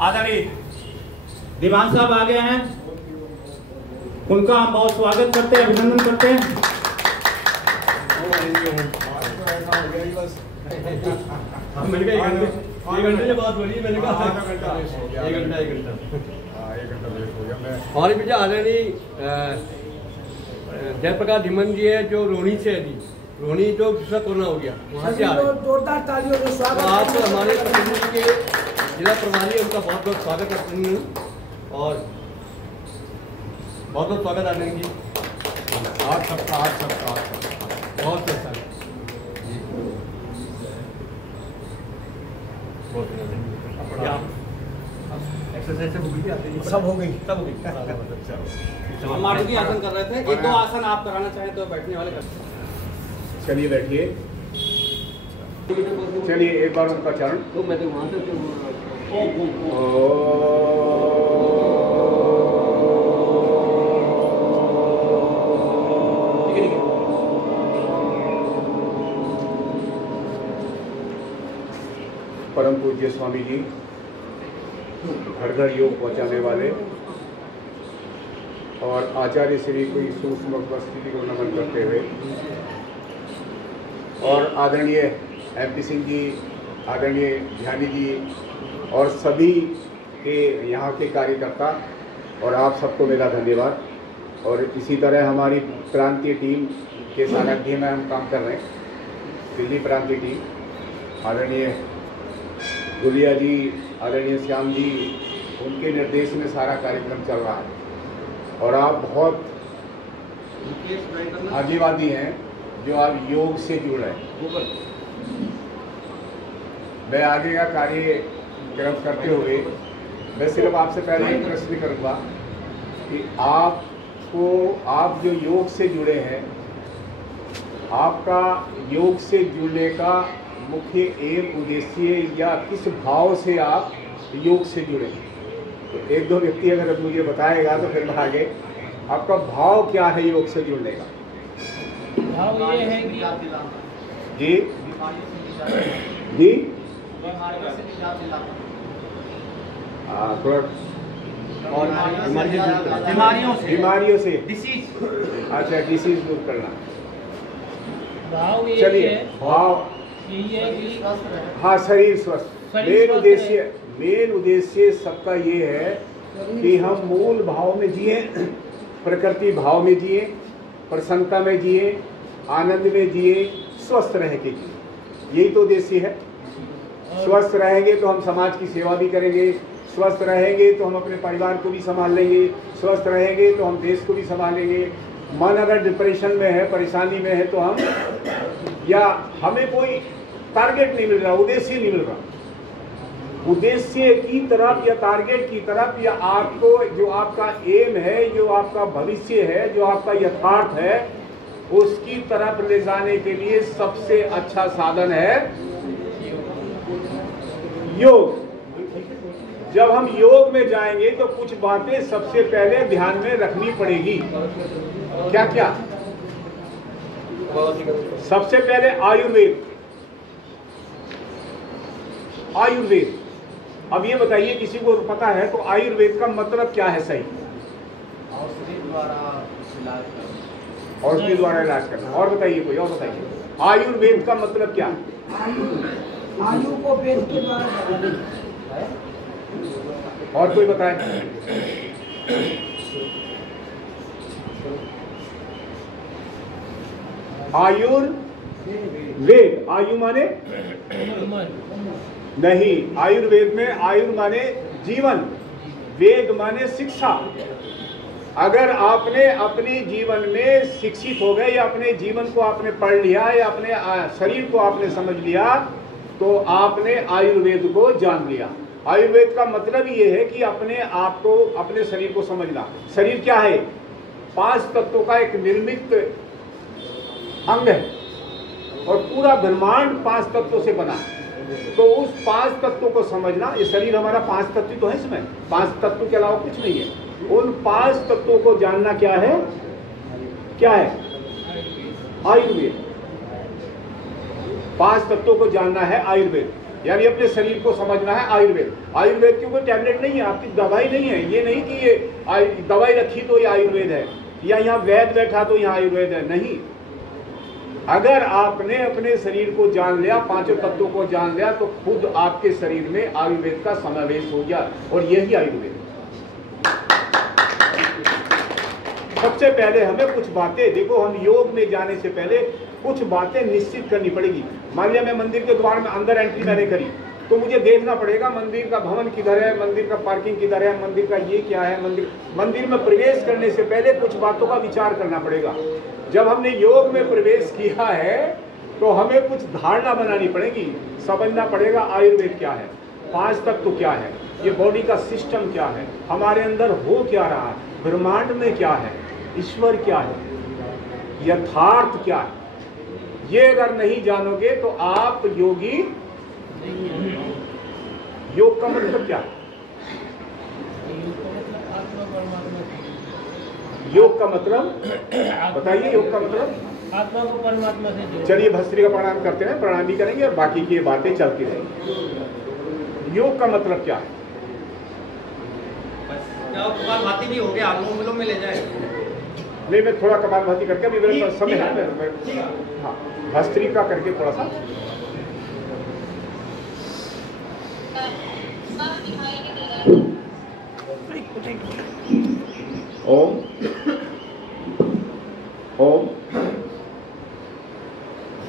आदरणीय दीवान साहब आ गए हैं, उनका हम बहुत स्वागत करते हैं, अभिनंदन करते हैं। मैंने कहा एक घंटे से बात हो रही है, मैंने कहा एक घंटा हमारे पीछे आदरणीय जयप्रकाश धीमन जी है जो रोहिणी से है जी। रोहिणी तो दूसरा कोरोना हो गया, वहाँ से आ रहे हैं। जोरदार तालियों से स्वागत। तो आप हमारे प्रतिनिधि के जिला प्रभारी है, उनका बहुत बहुत स्वागत करते हैं और बहुत बहुत स्वागत आदरणीय जी। आज सबका बहुत अच्छा एक्सरसाइज सब हो गई, सब हो गई। हम आरोग्य आसन कर रहे थे, एक दो आसन आप कराना चाहें तो बैठने वाले कर। चलिए बैठिए, चलिए एक बार उनका चरण। तो मैं तो वहाँ से परम पूज्य स्वामी जी, घर घर योग पहुंचाने वाले और आचार्य श्री को सूक्ष्म उपस्थिति को नमन करते हुए, और आदरणीय MP सिंह जी, आदरणीय ध्यानी जी और सभी के यहाँ के कार्यकर्ता और आप सबको मेरा धन्यवाद। और इसी तरह हमारी प्रांतीय टीम के सानिध्य में हम काम कर रहे हैं, दिल्ली प्रांतीय टीम, आदरणीय गुलिया जी, आदरणीय श्याम जी, उनके निर्देश में सारा कार्यक्रम चल रहा है। और आप बहुत आजीवादी हैं जो आप योग से जुड़ रहे हैं। मैं आगे का कार्यक्रम करते हुए मैं सिर्फ आपसे पहले एक प्रश्न करूँगा कि आप जो योग से जुड़े हैं, आपका योग से जुड़ने का मुख्य एम उद्देश्य या किस भाव से आप योग से जुड़े हैं? तो एक दो व्यक्ति अगर मुझे बताएगा तो फिर आगे आपका भाव क्या है योग से जुड़ने का? भाव ये है कि जी जी थोड़ा और बीमारियों से डिसीज, अच्छा डिसीज दूर करना। भाव ये चलिए है, भाव यही है कि हाँ, शरीर स्वस्थ। मेन उद्देश्य सबका ये है कि हम मूल भाव में जिए, प्रकृति भाव में जिए, प्रसन्नता में जिए, आनंद में जिए, स्वस्थ रह के जिए, यही तो उद्देश्य है। स्वस्थ रहेंगे तो हम समाज की सेवा भी करेंगे, स्वस्थ रहेंगे तो हम अपने परिवार को भी संभाल लेंगे, स्वस्थ रहेंगे तो हम देश को भी संभालेंगे। मन अगर डिप्रेशन में है, परेशानी में है, तो हम या हमें कोई टारगेट नहीं मिल रहा, उद्देश्य नहीं मिल रहा, उद्देश्य की तरफ या टारगेट की तरफ या आपको जो आपका एम है, जो आपका भविष्य है, जो आपका यथार्थ है, उसकी तरफ ले जाने के लिए सबसे अच्छा साधन है योग। जब हम योग में जाएंगे तो कुछ बातें सबसे पहले ध्यान में रखनी पड़ेगी। क्या क्या? सबसे पहले आयुर्वेद। आयुर्वेद, अब ये बताइए किसी को पता है तो आयुर्वेद का मतलब क्या है? सही, औषधि द्वारा इलाज करना। और बताइए, कोई और बताइए, आयुर्वेद का मतलब क्या? आयु को वेद के द्वारा। और कोई बताए? आयुर्वेद, आयु माने नहीं, आयुर्वेद में आयु माने जीवन, वेद माने शिक्षा। अगर आपने अपने जीवन में शिक्षित हो गए या अपने जीवन को आपने पढ़ लिया या अपने शरीर को आपने समझ लिया तो आपने आयुर्वेद को जान लिया। आयुर्वेद का मतलब ये है कि अपने आप को, अपने शरीर को समझना। शरीर क्या है? 5 तत्वों का एक निर्मित अंग है और पूरा ब्रह्मांड 5 तत्वों से बना है। तो उस 5 तत्वों को समझना, ये शरीर हमारा 5 तत्व तो है, इसमें 5 तत्वों के अलावा कुछ नहीं है। उन 5 तत्वों को जानना क्या है? क्या है? आयुर्वेद। 5 तत्वों को जानना है आयुर्वेद। यानी अपने शरीर को समझना है आयुर्वेद। आयुर्वेद की कोई टैबलेट नहीं है, आपकी दवाई नहीं है। ये नहीं कि ये दवाई रखी तो ये आयुर्वेद है, या यहाँ वैद्य बैठा तो यहाँ आयुर्वेद है, नहीं। अगर आपने अपने शरीर को जान लिया, पांचों तत्वों को जान लिया, तो खुद आपके शरीर में आयुर्वेद का समावेश हो गया, और यही आयुर्वेद। सबसे पहले हमें कुछ बातें, देखो हम योग में जाने से पहले कुछ बातें निश्चित करनी पड़ेगी। मान लिया मैं मंदिर के द्वार में अंदर एंट्री मैंने करी, तो मुझे देखना पड़ेगा मंदिर का भवन किधर है, मंदिर का पार्किंग किधर है, मंदिर का ये क्या है। मंदिर में प्रवेश करने से पहले कुछ बातों का विचार करना पड़ेगा। जब हमने योग में प्रवेश किया है तो हमें कुछ धारणा बनानी पड़ेगी, समझना पड़ेगा आयुर्वेद क्या है, 5 तत्व क्या है, ये बॉडी का सिस्टम क्या है, हमारे अंदर हो क्या रहा है, ब्रह्मांड में क्या है, ईश्वर क्या है, यथार्थ क्या है। ये अगर नहीं जानोगे तो आप योगी। योग का मतलब क्या है? योग का मतलब बताइए, योग का मतलब आत्मा को परमात्मा से जोड़ना। चलिए भस्त्री का प्रणाम करते हैं, प्रणाम भी करेंगे और बाकी की बातें चलती रहेंगी। योग का मतलब क्या है? कपालभाति भी हो गया, अनुलोम में ले जाए। नहीं, मैं थोड़ा कपालभाति करके, अभी मेरे पास समय है। हाँ, भस्त्रिका करके थोड़ा सा। ओम ओम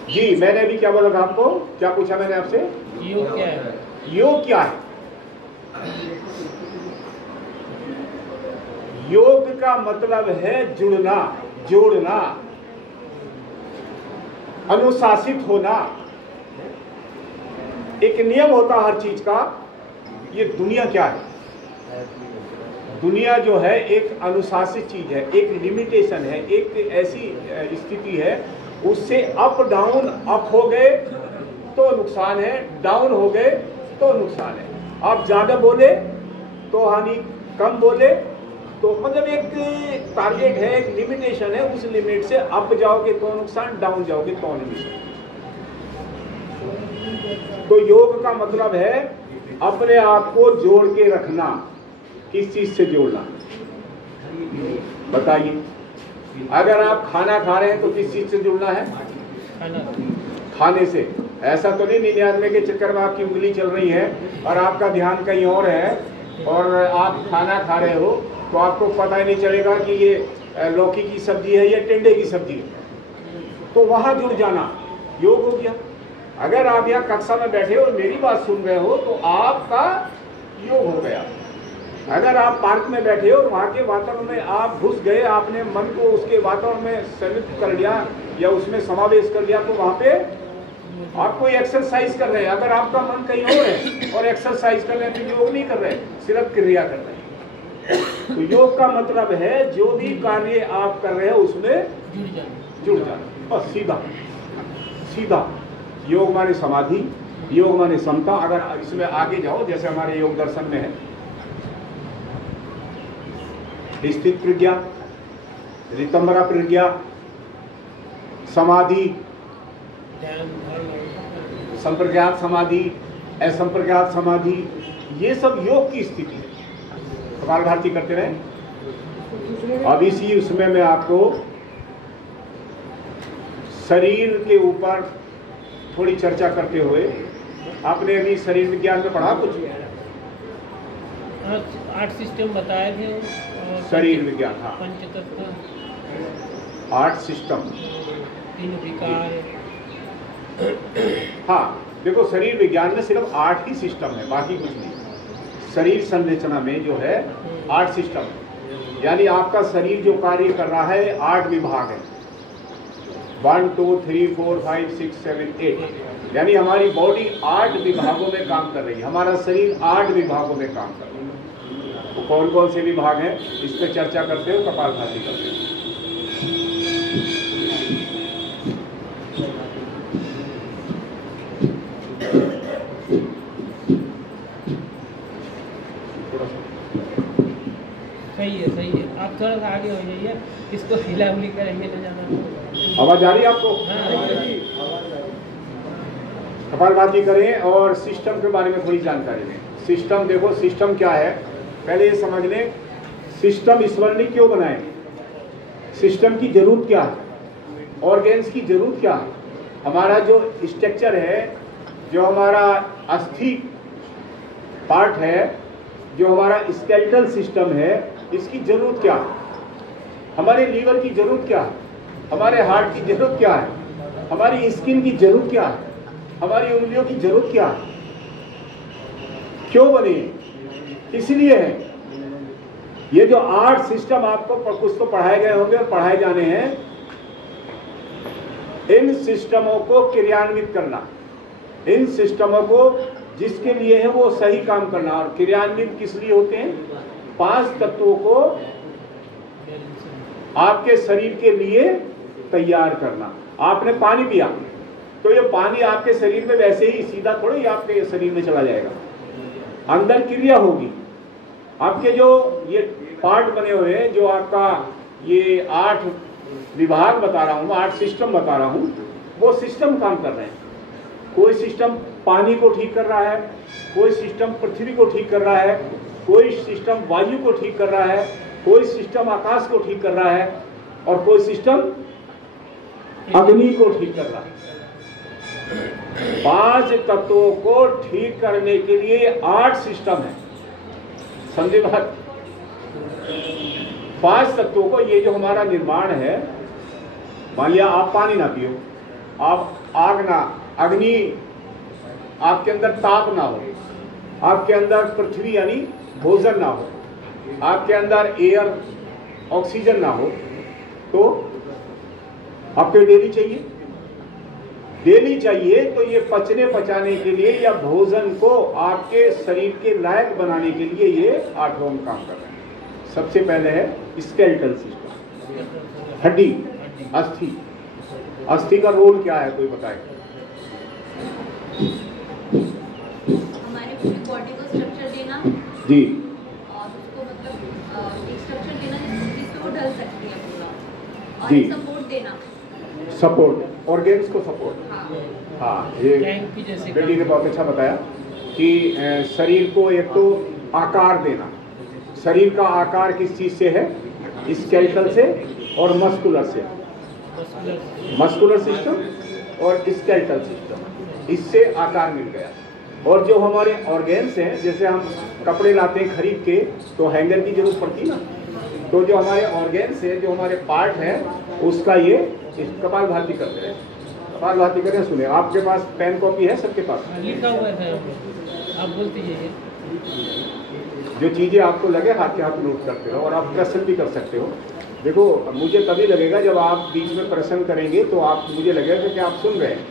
जी, मैंने अभी क्या बोला था आपको? क्या पूछा मैंने आपसे? योग क्या है? योग क्या है? योग का मतलब है जुड़ना, जोड़ना, अनुशासित होना। एक नियम होता हर चीज का। ये दुनिया क्या है? दुनिया जो है एक अनुशासित चीज है, एक लिमिटेशन है, एक ऐसी स्थिति है, उससे अप डाउन, अप हो गए तो नुकसान है, डाउन हो गए तो नुकसान है। आप ज्यादा बोले तो हानि, कम बोले तो मतलब एक टारगेट है, एक लिमिटेशन है, उस लिमिट से अप जाओगे तो नुकसान, डाउन जाओगे तो नुकसान। तो योग का मतलब है अपने आप को जोड़ के रखना। किस चीज से जोड़ना बताइए? अगर आप खाना खा रहे हैं तो किस चीज से जुड़ना है? खाने से। ऐसा तो नहीं 99 के चक्कर में आपकी उंगली चल रही है और आपका ध्यान कहीं और है और आप खाना खा रहे हो तो आपको पता ही नहीं चलेगा कि ये लौकी की सब्जी है या टिंडे की सब्जी है। तो वहां जुड़ जाना योग हो गया। अगर आप यहाँ कक्षा में बैठे हो और मेरी बात सुन रहे हो तो आपका योग हो गया। अगर आप पार्क में बैठे हो और वहाँ के वातावरण में आप घुस गए, आपने मन को उसके वातावरण में सम्मिलित कर लिया या उसमें समावेश कर लिया, तो वहाँ पे आप कोई एक्सरसाइज कर रहे हैं। अगर आपका मन कहीं और है और एक्सरसाइज कर रहे हैं तो योग नहीं कर रहे, सिर्फ क्रिया कर रहे हैं। तो योग का मतलब है जो भी कार्य आप कर रहे हैं उसमें जुड़ जाना। बस सीधा सीधा। योग माने समाधि, योग माने समता। अगर इसमें आगे जाओ, जैसे हमारे योग दर्शन में है स्थित प्रज्ञा, ऋतंबरा प्रज्ञा, समाधि, संप्रज्ञात समाधि, असंप्रज्ञात समाधि, ये सब योग की स्थिति है। कपालभाति करते रहे। अब इसी उसमें मैं आपको शरीर के ऊपर थोड़ी चर्चा करते हुए, आपने अभी शरीर विज्ञान में पढ़ा कुछ? 8 सिस्टम बताए थे। शरीर विज्ञान, हाँ, पंचतत्व, 8 सिस्टम, 3 विकार। हाँ देखो, शरीर विज्ञान में सिर्फ 8 ही सिस्टम है, बाकी कुछ नहीं। शरीर संरचना में जो है 8 सिस्टम है। यानी आपका शरीर जो कार्य कर रहा है 8 विभाग है। 1 2 3 4 5 6 7 8, यानी हमारी बॉडी 8 विभागों में काम कर रही है। हमारा शरीर 8 विभागों में काम कर रहा है। तो कौन कौन से विभाग हैं इस पर चर्चा करते हो, कपालभाति करते हो। सही है, सही है। आप थोड़ा सा आगे हो जाइए, इसको हिला हुली करेंगे तो ज़्यादा। आवाज आ रही है आपको? हाँ। कपालभाति करें और सिस्टम के बारे में थोड़ी जानकारी दें। सिस्टम देखो, सिस्टम क्या है पहले ये समझ लें। सिस्टम ईश्वर ने क्यों बनाए, सिस्टम की जरूरत क्या है, ऑर्गेन्स की जरूरत क्या है, हमारा जो स्ट्रक्चर है, जो हमारा अस्थि पार्ट है, जो हमारा स्केलेटल सिस्टम है, इसकी जरूरत क्या है, हमारे लीवर की जरूरत क्या है, हमारे हार्ट की जरूरत क्या है, हमारी स्किन की जरूरत क्या है, हमारी उंगलियों की जरूरत क्या है, क्यों बने, इसलिए है। ये जो 8 सिस्टम आपको कुछ तो पढ़ाए गए होंगे और पढ़ाए जाने हैं, इन सिस्टमों को क्रियान्वित करना, इन सिस्टमों को जिसके लिए है वो सही काम करना। और क्रियान्वित किस लिए होते हैं, 5 तत्वों को आपके शरीर के लिए तैयार करना। आपने पानी पिया तो ये पानी आपके शरीर में वैसे ही सीधा थोड़ी आपके शरीर में चला जाएगा, अंदर क्रिया होगी। आपके जो ये पार्ट बने हुए हैं, जो आपका ये 8 विभाग बता रहा हूं, 8 सिस्टम बता रहा हूं, वो सिस्टम काम कर रहे हैं। कोई सिस्टम पानी को ठीक कर रहा है, कोई सिस्टम पृथ्वी को ठीक कर रहा है, कोई सिस्टम वायु को ठीक कर रहा है, कोई सिस्टम आकाश को ठीक कर रहा है, और कोई सिस्टम अग्नि को ठीक कर रहा है। 5 तत्वों को ठीक करने के लिए 8 सिस्टम है, समझे बात। 5 तत्वों को, ये जो हमारा निर्माण है, मान लिया आप पानी ना पियो, आप आग ना, अग्नि, आपके अंदर ताप ना हो, आपके अंदर पृथ्वी यानी भोजन ना हो, आपके अंदर एयर ऑक्सीजन ना हो, तो आपको डेली चाहिए, डेली चाहिए। तो ये पचने पचाने के लिए या भोजन को आपके शरीर के लायक बनाने के लिए ये 8 काम कर रहे हैं। सबसे पहले है स्केलेटल सिस्टम, हड्डी, अस्थि। अस्थि का रोल क्या है, कोई बताए। हमारे पूरी बॉडी को स्ट्रक्चर देना जी, और उसको मतलब एक स्ट्रक्चर देना जिससे वो ढल सकती है पूरा, और जी। एक सपोर्ट देना, सपोर्ट, ऑर्गेन्स को सपोर्ट। हाँ, ये बेटी ने बहुत अच्छा बताया कि शरीर को एक तो आकार देना। शरीर का आकार किस चीज से है, स्केलेटल से और मस्कुलर से, मस्कुलर सिस्टम और स्केलेटल सिस्टम, इससे आकार मिल गया। और जो हमारे ऑर्गेन्स हैं, जैसे हम कपड़े लाते हैं खरीद के तो हैंगर की जरूरत पड़ती ना, तो जो हमारे ऑर्गेन्स है, जो हमारे पार्ट है, उसका ये कपालभाति करते हैं। कपालभाति करें, सुने। आपके पास पेन कॉपी है, सबके पास लिखा हुआ है, आप बोल दीजिए। जो चीजें आपको लगे हाथ के हाथ नोट करते रहो, और आप प्रश्न भी कर सकते हो। देखो, मुझे तभी लगेगा जब आप बीच में प्रश्न करेंगे, तो आप, मुझे लगेगा कि आप सुन रहे हैं।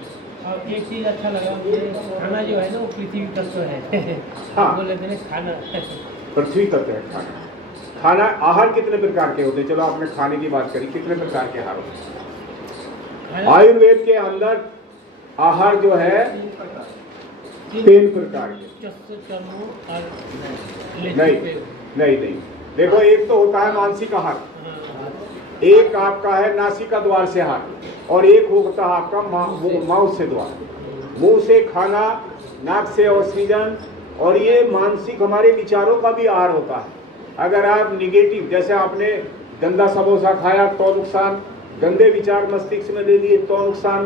और एक चीज अच्छा लगा, खाना जो है ना वो पृथ्वी तत्व है। हाँ, बोले थे खाना पृथ्वी तत्व है खाना। खाना, आहार कितने प्रकार के होते हैं, चलो आपने खाने की बात करी, कितने प्रकार के आहार होते हैं। आयुर्वेद के अंदर आहार जो है 3 प्रकार के। नहीं, देखो, एक तो होता है मानसिक आहार, एक आपका है नासिका द्वार से आहार, और एक होता है आपका माउथ से द्वार, मुंह से खाना, नाक से ऑक्सीजन। और ये मानसिक हमारे विचारों का भी आहार होता है। अगर आप निगेटिव, जैसे आपने गंदा समोसा खाया तो नुकसान, गंदे विचार मस्तिष्क में ले लिए तो नुकसान,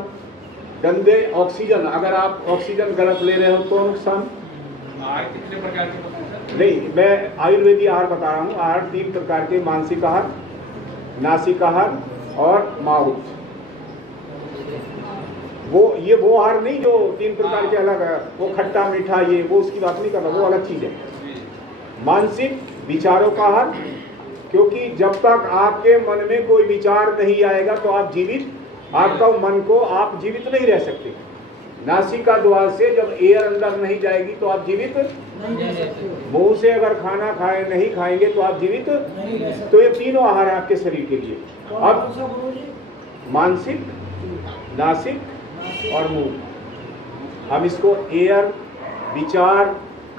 गंदे ऑक्सीजन, अगर आप ऑक्सीजन गलत ले रहे हो तो नुकसान। कितने प्रकार के? नहीं, मैं आयुर्वेदिक आहार बता रहा हूँ। आहार 3 प्रकार के, मानसिक आहार, नासिक आहार और माउथ। वो आहार नहीं जो 3 प्रकार के अलग है, वो खट्टा मीठा, ये वो उसकी बात नहीं कर रहा, वो अलग चीज है। मानसिक विचारों का आहार, क्योंकि जब तक आपके मन में कोई विचार नहीं आएगा तो आप जीवित, आपका मन को आप जीवित नहीं रह सकते। नासिका द्वार से जब एयर अंदर नहीं जाएगी तो आप जीवित नहीं रह सकते। मुंह से अगर खाना नहीं खाएंगे तो आप जीवित नहीं रह सकते। तो ये तीनों आहार है आपके शरीर के लिए। अब मानसिक, नासिक और मुंह, हम इसको एयर, विचार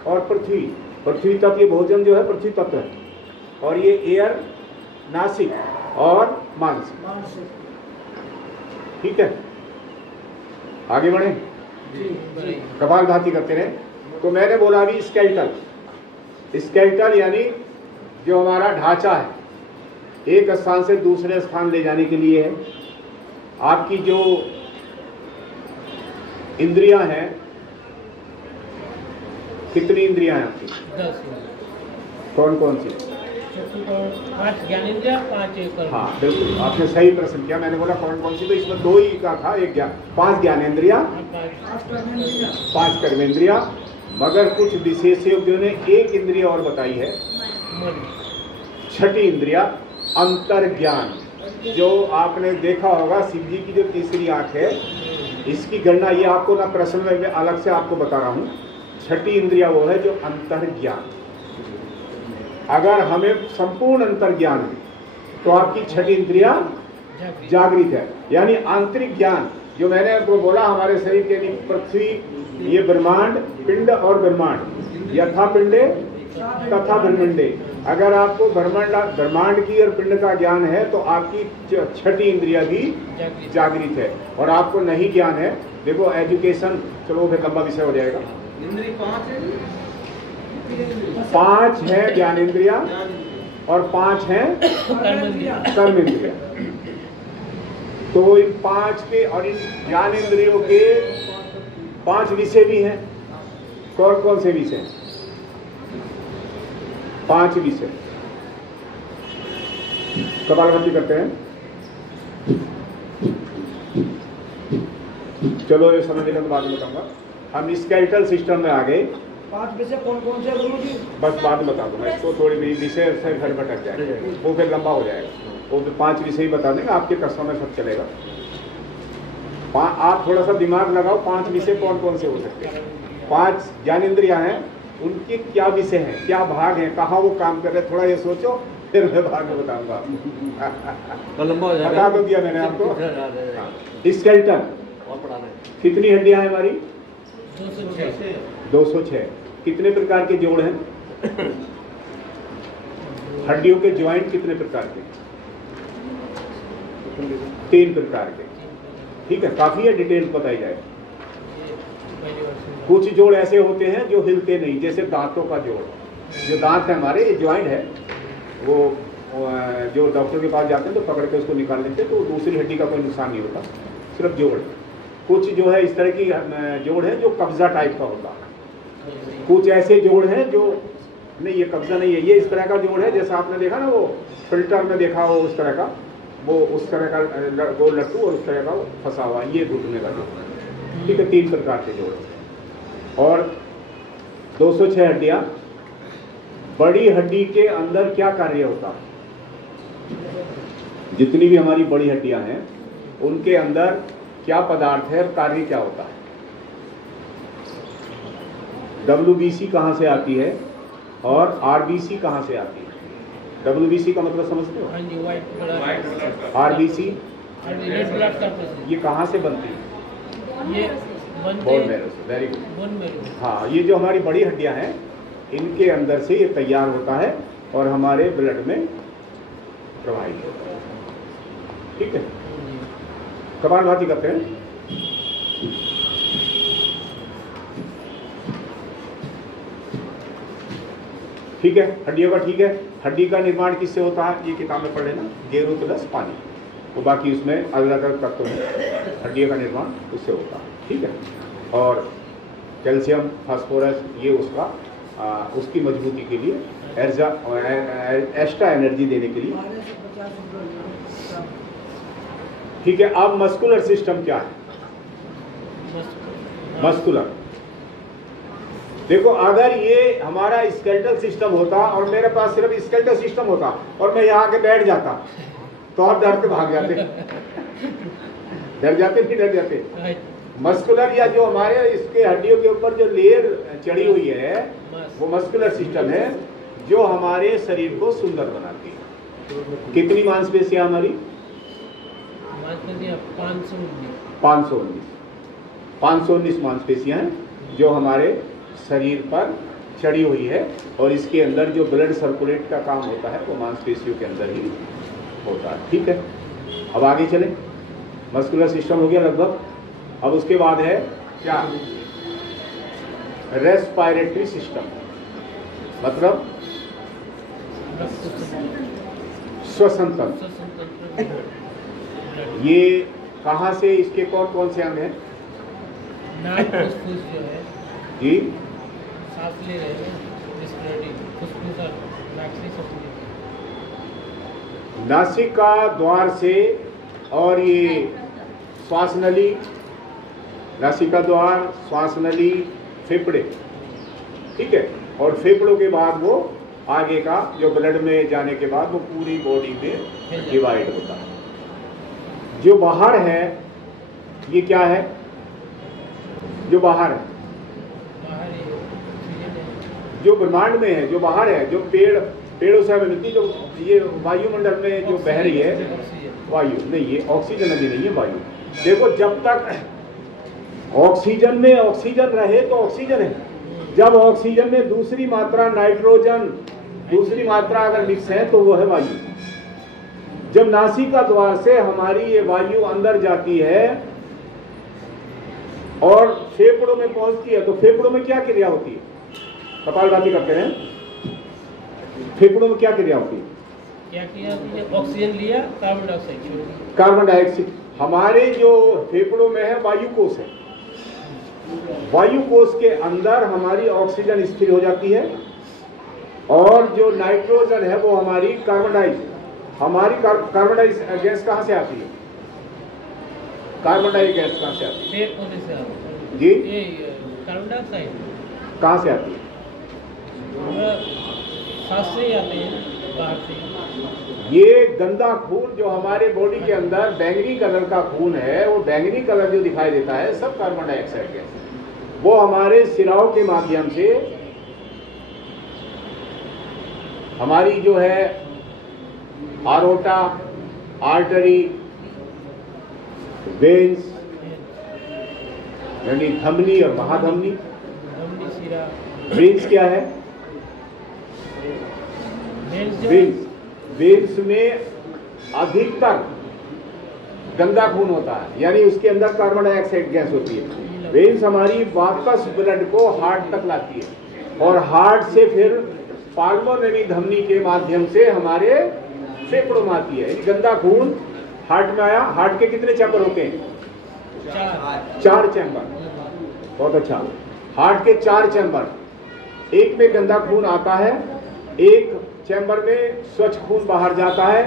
और पृथ्वी तत्व, ये भोजन जो है पृथ्वी तत्व है, और ये एयर, नासिक और मानसिक। ठीक है, आगे बढ़े। कपालभाति करते रहे। तो मैंने बोला अभी स्केलेटल यानी जो हमारा ढांचा है, एक स्थान से दूसरे स्थान ले जाने के लिए है। आपकी जो इंद्रियां हैं, कितनी इंद्रियां हैं आपकी? 10। कौन कौन सी? 5 ज्ञानेंद्रिय, 5 कर्म। हाँ बिल्कुल, आपने सही प्रश्न किया। मैंने बोला कौन कौन सी, तो इसमें 2 ही का था, 5 ज्ञानेंद्रिया, 5 कर्मेंद्रिया, मगर कुछ विशेषज्ञों ने एक इंद्रिया और बताई है, छठी इंद्रिया अंतर ज्ञान। जो आपने देखा होगा शिव जी की जो तीसरी आंख है, इसकी गणना ये आपको ना प्रश्न में अलग से आपको बता रहा हूँ। छठी इंद्रिया वो है जो अंतर ज्ञान। अगर हमें संपूर्ण अंतर ज्ञान है तो आपकी छठी इंद्रिया जागृत है, यानी आंतरिक ज्ञान। जो मैंने आपको बोला हमारे शरीर के पृथ्वी, ये ब्रह्मांड, पिंड और ब्रह्मांड, यथा पिंडे तथा ब्रह्मांडे। अगर आपको ब्रह्मांड की और पिंड का ज्ञान है तो आपकी छठी इंद्रिया भी जागृत है। और आपको नहीं ज्ञान है, देखो एजुकेशन, चलो फिर लंबा विषय हो जाएगा। 5 है ज्ञानेंद्रिया और 5 है कर्मेंद्रिया। तो इन 5 के और इन ज्ञानेंद्रियों के 5 विषय भी हैं। कौन कौन से विषय? 5 विषय। कपालभाति करते हैं। चलो ये समझ लेकर बाद में बताऊंगा। हम स्केलेटल सिस्टम में आ गए। 5 विषय कौन कौन से गुरु जी? बस बाद में बता दूंगा इसको, थोड़ी विषय से घर भटक जाएगा, वो फिर लंबा हो जाएगा। वो 5 विषय ही बता देंगे, आपके प्रश्नों में सब चलेगा। आप थोड़ा सा दिमाग लगाओ, 5 विषय कौन कौन से हो सकते हैं। 5 ज्ञानेंद्रियां हैं, उनके क्या विषय हैं, क्या भाग हैं, कहाँ वो काम कर रहे हैं, थोड़ा ये सोचो, फिर मैं बाद में बताऊंगा। बता तो दिया मैंने आपको। स्केलेटन कितनी हड्डियां हैं हमारी? 206। कितने प्रकार के जोड़ हैं? हड्डियों के ज्वाइंट कितने प्रकार के? 3 प्रकार के। ठीक है, काफी है, डिटेल बताई जाए। कुछ जोड़ ऐसे होते हैं जो हिलते नहीं, जैसे दांतों का जोड़। जो दांत है हमारे, ये ज्वाइंट है, वो जो डॉक्टर के पास जाते हैं तो पकड़ के उसको निकाल लेते हैं, तो दूसरी हड्डी का कोई नुकसान नहीं होता, सिर्फ जोड़। कुछ जो है इस तरह की जोड़ है जो कब्जा टाइप का होता है। कुछ ऐसे जोड़ हैं जो नहीं, ये कब्जा नहीं है, ये इस तरह का जोड़ है, जैसा आपने देखा ना वो फिल्टर में देखा हो उस तरह का, वो उस तरह का गोल लट्टू और उस तरह का फंसा हुआ, ये घुटने का जोड़। ठीक है, 3 प्रकार के जोड़। और 206 हड्डियां। बड़ी हड्डी के अंदर क्या कार्य होता है? जितनी भी हमारी बड़ी हड्डियां हैं उनके अंदर क्या पदार्थ है, कार्य क्या होता है? WBC कहाँ से आती है और RBC कहाँ से आती है? WBC का मतलब समझते हो? RBC ये कहाँ से बनती है? बोन मैरो से। Very good. हाँ, ये जो हमारी बड़ी हड्डियां हैं इनके अंदर से ये तैयार होता है और हमारे ब्लड में प्रवाहित होता है। ठीक है, कपालभाति करते हैं। ठीक है, हड्डियों का ठीक है। हड्डी का निर्माण किससे होता है? ये किताब में पढ़ लेना, गेरू प्लस पानी, वो बाकी उसमें अलग अलग तत्व हैं। हड्डियों का निर्माण उससे होता है। ठीक है, और कैल्शियम, फास्फोरस, ये उसका उसकी मजबूती के लिए, एक्स्ट्रा एनर्जी देने के लिए। ठीक है, अब मस्कुलर सिस्टम क्या है? मस्कुलर, देखो अगर ये हमारा स्केलेटल सिस्टम होता और मेरे पास सिर्फ स्केलेटल सिस्टम होता और मैं यहाँ के बैठ जाता तो आप डर के भाग जाते। डर जाते, नहीं डर जाते। मस्कुलर या जो हमारे इसके हड्डियों के ऊपर जो लेयर चढ़ी हुई है वो मस्कुलर सिस्टम है जो हमारे शरीर को सुंदर बनाती है। कितनी मांसपेशियां हमारी? 519 मांसपेशियां हैं जो हमारे शरीर पर चढ़ी हुई है, और इसके अंदर जो ब्लड सर्कुलेट का काम होता है वो मांसपेशियों के अंदर ही होता है। ठीक है, अब आगे चले। मस्कुलर सिस्टम हो गया लगभग। अब उसके बाद है क्या रेस्पिरेटरी सिस्टम, मतलब श्वसन तंत्र। ये कहाँ से, इसके कौन कौन से अंग हैं? नाक फुसफुस जो है जी, सांस ले रहे हैं, रेस्पिरेटरी फुसफुस और नाक से सांस ले रहे हैं। नासिका द्वार से, और ये श्वास नली, नासिका द्वार, श्वास नली, फेफड़े, ठीक है। और फेफड़ों के बाद वो आगे का जो ब्लड में जाने के बाद वो पूरी बॉडी में डिवाइड होता है। जो बाहर है ये क्या है? जो बाहर है, बाहर ये ऑक्सीजन है, जो ब्रह्मांड में है, जो बाहर है, जो पेड़ों से हमें मिलती, जो ये वायुमंडल में जो बह रही है ऑक्सीजन। वायु, नहीं ये ऑक्सीजन अभी नहीं है, वायु। देखो जब तक ऑक्सीजन में ऑक्सीजन रहे तो ऑक्सीजन है, जब ऑक्सीजन में दूसरी मात्रा नाइट्रोजन, दूसरी मात्रा अगर मिक्स है तो वो है वायु। जब नासिका द्वार से हमारी ये वायु अंदर जाती है और फेफड़ों में पहुंचती है, तो फेफड़ों में क्या क्रिया होती है? कपालभाति करते हैं, फेफड़ों में क्या क्रिया होती है? क्या किया आपने? ऑक्सीजन लिया, कार्बन डाइऑक्साइड छोड़ दिया। Carbon dioxide. हमारे जो फेफड़ों में है वायु कोश है, वायु कोश के अंदर हमारी ऑक्सीजन स्थिर हो जाती है, और जो नाइट्रोजन है वो हमारी कार्बन डाइऑक्साइड, हमारी कार्बन डाइऑक्साइड गैस कहाँ से आती है? कार्बन डाइऑक्साइड गैस कहाँ से आती है? पेड़ पौधे से आता है। जी, ये कार्बन डाइऑक्साइड कहाँ से आती है? सांस से ही आते हैं, बाहर से। ये गंदा खून जो हमारे बॉडी के अंदर बैंगनी कलर का खून है, वो बैंगनी कलर जो दिखाई देता है सब कार्बन डाइऑक्साइड गैस है। वो हमारे सिराओं के माध्यम से हमारी जो है आरोटा, आर्टरी, वेन्स यानी धमनी और महाधमनी। धमनी, शिरा, वेन्स क्या है? वेन्स, वेन्स में अधिकतर गंदा खून होता है, यानी उसके अंदर कार्बन डाइऑक्साइड गैस होती है। वेन्स हमारी वापस ब्लड को हार्ट तक लाती है, और हार्ट से फिर पाल्मोनरी धमनी के माध्यम से हमारे फेफड़ों में आती है। गंदा खून हार्ट में आया। हार्ट के कितने चैम्बर होते हैं? 4 चैम्बर। बहुत अच्छा। हार्ट के 4 चैम्बर, एक में गंदा खून आता है, एक चैम्बर में स्वच्छ खून बाहर जाता है,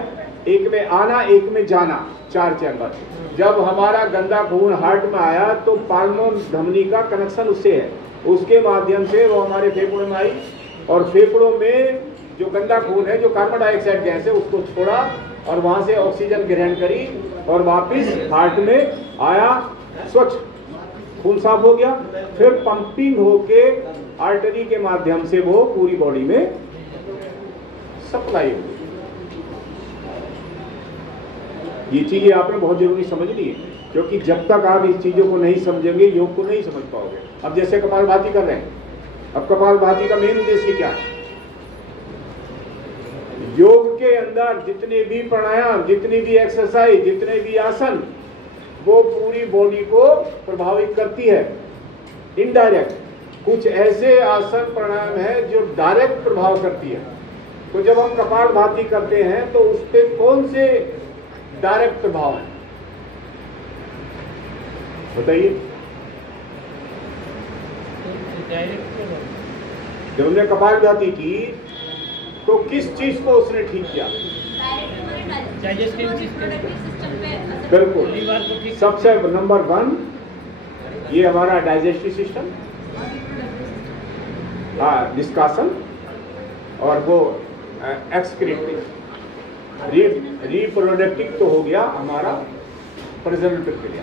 एक में आना, एक में जाना, 4 चैम्बर। जब हमारा गंदा खून हार्ट में आया तो पाल्मोन धमनी का कनेक्शन उससे है, उसके माध्यम से वो हमारे फेफड़ों में आई, और फेफड़ों में जो गंदा खून है, जो कार्बन डाइऑक्साइड गैस है, उसको छोड़ा और वहां से ऑक्सीजन ग्रहण करी और वापस हार्ट में आया, स्वच्छ खून साफ हो गया, फिर पंपिंग होके आर्टरी के माध्यम से वो पूरी बॉडी में सप्लाई हो। ये चीजें आपने बहुत जरूरी समझनी है, क्योंकि जब तक आप इस चीजों को नहीं समझेंगे योग को नहीं समझ पाओगे। अब जैसे कपालभाति कर रहे हैं, अब कपालभाति का मेन उद्देश्य क्या है? योग के अंदर जितने भी प्राणायाम, जितनी भी एक्सरसाइज, जितने भी आसन, वो पूरी बॉडी को प्रभावित करती है इनडायरेक्ट। कुछ ऐसे आसन प्राणायाम है जो डायरेक्ट प्रभाव करती है। तो जब हम कपालभाति करते हैं तो उस पर कौन से डायरेक्ट प्रभाव है बताइए? जब हमने कपालभाति की तो किस चीज को उसने ठीक किया? डाइजेस्टिव सिस्टम पे बिल्कुल, लीवर को ठीक, सबसे नंबर 1 ये हमारा डाइजेस्टिव सिस्टम, हाँ, निष्कासन, और वो एक्सक्रीटिव, रिप्रोडक्टिव तो हो गया हमारा प्रजनन प्रक्रिया,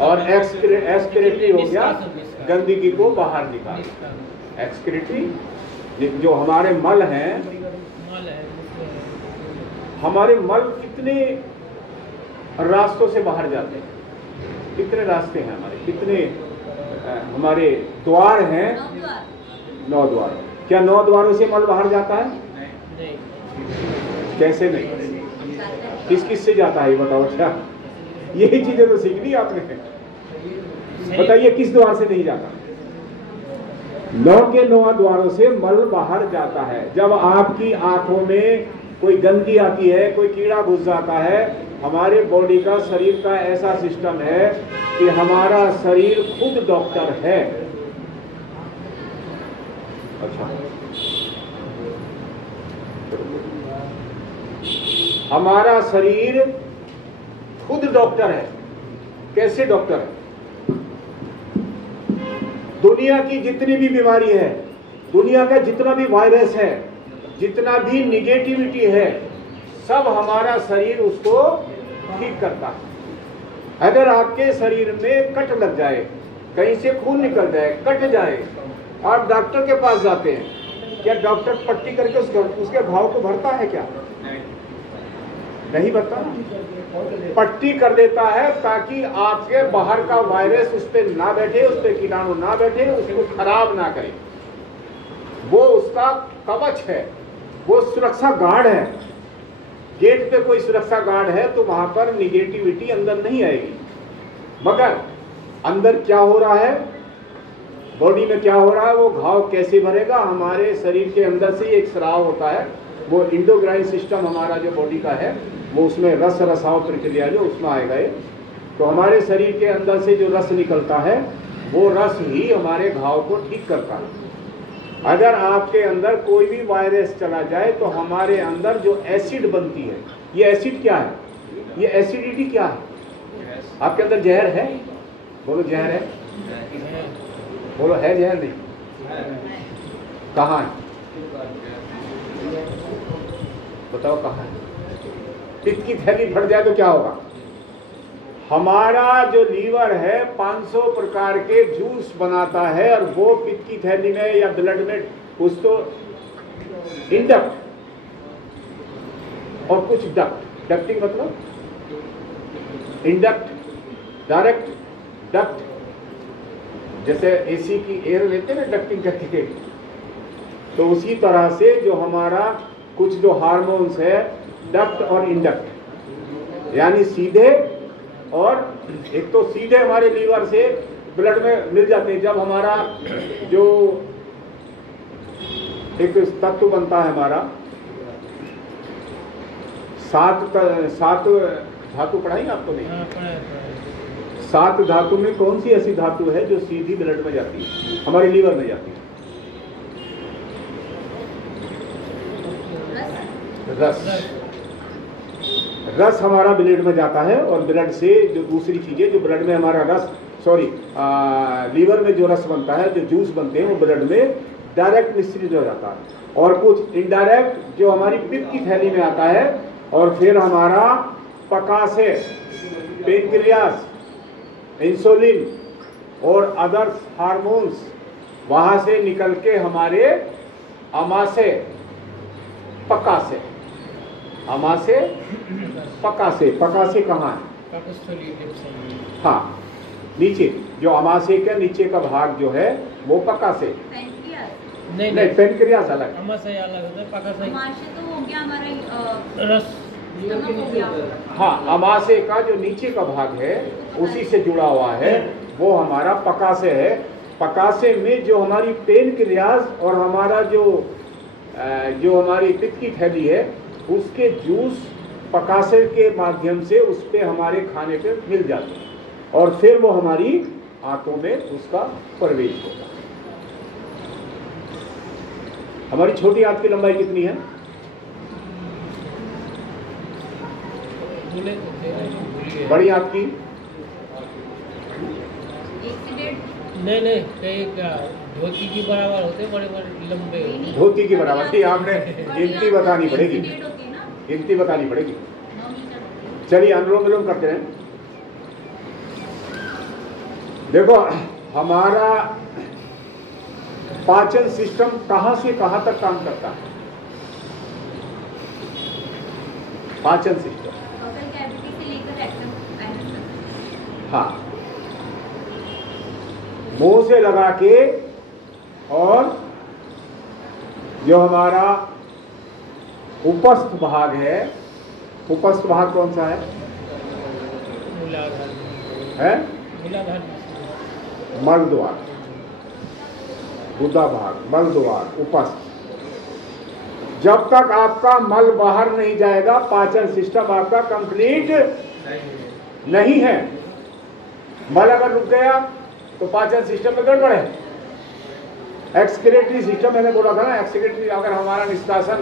और एक्सक्रीटिव हो गया गंदगी को बाहर निकाल। एक्सक्रीटिव जो हमारे मल हैं, मल है, हमारे मल कितने रास्तों से बाहर जाते हैं? कितने रास्ते हैं हमारे? कितने हमारे द्वार हैं? 9 द्वार। क्या 9 द्वारों से मल बाहर जाता है? नहीं, कैसे नहीं? किस किस से जाता है ये बताओ। अच्छा, यही चीजें तो सीखनी आपने। बताइए किस द्वार से नहीं जाता? 9 के 9 द्वारों से मल बाहर जाता है। जब आपकी आंखों में कोई गंदगी आती है, कोई कीड़ा घुस जाता है, हमारे बॉडी का, शरीर का ऐसा सिस्टम है कि हमारा शरीर खुद डॉक्टर है। अच्छा, हमारा शरीर खुद डॉक्टर है। कैसे डॉक्टर है? दुनिया की जितनी भी बीमारी है, दुनिया का जितना भी वायरस है, जितना भी निगेटिविटी है, सब हमारा शरीर उसको ठीक करता है। अगर आपके शरीर में कट लग जाए, कहीं से खून निकल जाए, कट जाए, आप डॉक्टर के पास जाते हैं, क्या डॉक्टर पट्टी करके उसके घाव को भरता है? क्या नहीं भरता? पट्टी कर देता है ताकि आपके बाहर का वायरस उस पर ना बैठे, उस पर कीटाणु ना बैठे, उसको खराब ना करे। वो उसका कवच है, वो सुरक्षा गार्ड है। गेट पे कोई सुरक्षा गार्ड है तो वहां पर निगेटिविटी अंदर नहीं आएगी। मगर अंदर क्या हो रहा है, बॉडी में क्या हो रहा है, वो घाव कैसे भरेगा? हमारे शरीर के अंदर से एक स्राव होता है, वो इंडोक्राइन सिस्टम हमारा जो बॉडी का है, वो उसमें रस रसाव प्रक्रिया जो उसमें आएगा ये। तो हमारे शरीर के अंदर से जो रस निकलता है, वो रस ही हमारे घाव को ठीक करता है। अगर आपके अंदर कोई भी वायरस चला जाए तो हमारे अंदर जो एसिड बनती है, ये एसिड क्या है? ये एसिडिटी क्या है? आपके अंदर जहर है? बोलो जहर है? बोलो है जहर? नहीं। कहाँ है? बताओ कहाँ है? पित्त की थैली फट जाए तो क्या होगा? हमारा जो लीवर है 500 प्रकार के जूस बनाता है, और वो पित्त की थैली में या ब्लड में कुछ तो इंडक्ट और कुछ डक्ट। डक्टिंग मतलब इंडक्ट, डायरेक्ट, डक्ट। जैसे एसी की एयर लेते हैं ना डक्टिंग करके, तो उसी तरह से जो हमारा कुछ जो हार्मोन्स है, डक्ट और इंडक्ट, यानी सीधे, और एक तो सीधे हमारे लीवर से ब्लड में मिल जाते हैं। जब हमारा जो एक तत्व बनता है हमारा, सात धातु पढ़ाई आपको? नहीं। 7 धातु में कौन सी ऐसी धातु है जो सीधी ब्लड में जाती है, हमारे लीवर में जाती है? रस। रस हमारा ब्लड में जाता है, और ब्लड से जो दूसरी चीजें जो ब्लड में हमारा रस, लीवर में जो रस बनता है, जो जूस बनते हैं, वो ब्लड में डायरेक्ट मिश्रित हो जाता है, और कुछ इनडायरेक्ट जो हमारी पित्त की थैली में आता है, और फिर हमारा पकासे, पेनक्रियास, इंसुलिन और अदर हार्मोन्स वहां से निकल के हमारे अमाशय, पकासे, अमाशय, पकासे। पकासे कहाँ है? हाँ, नीचे जो अमाशय का नीचे का भाग जो है वो पकासे। नहीं, पेनक्रियास अलग, अमाशय अलग होता है, पकासे। अमाशय तो हो गया हमारा रस। हाँ, अमाशय का जो नीचे का भाग है उसी से जुड़ा हुआ है, वो हमारा पकासे है। पकासे में जो हमारी पेनक्रियास और हमारा जो हमारी पित्त की थैली है, उसके जूस पकासे के माध्यम से उस पे हमारे खाने पे मिल जाते हैं, और फिर वो हमारी आंतों में उसका प्रवेश होगा। हमारी छोटी आंत की लंबाई कितनी है? बड़ी आंत की? नहीं, कई धोती की बराबर होते, बड़े बड़े लंबे। धोती की बराबर थी, आपने गिनती बतानी पड़ेगी, गिनती बतानी पड़ेगी। चलिए अनुलोम विलोम करते हैं। देखो, हमारा पाचन सिस्टम कहां से कहां तक काम करता है? पाचन सिस्टम, हाँ, मुंह से लगा के, और जो हमारा उपस्थ भाग है, उपस्थ भाग कौन सा है? मूलाधार है? मूलाधार। मल द्वार, गुदा भाग, मल द्वार, उपस्थ। जब तक आपका मल बाहर नहीं जाएगा पाचन सिस्टम आपका कंप्लीट नहीं है। मल अगर रुक गया तो पाचन सिस्टम में गड़बड़ है। एक्सक्रीटरी सिस्टम मैंने बोला था ना, एक्सक्रीटरी अगर हमारा निष्कासन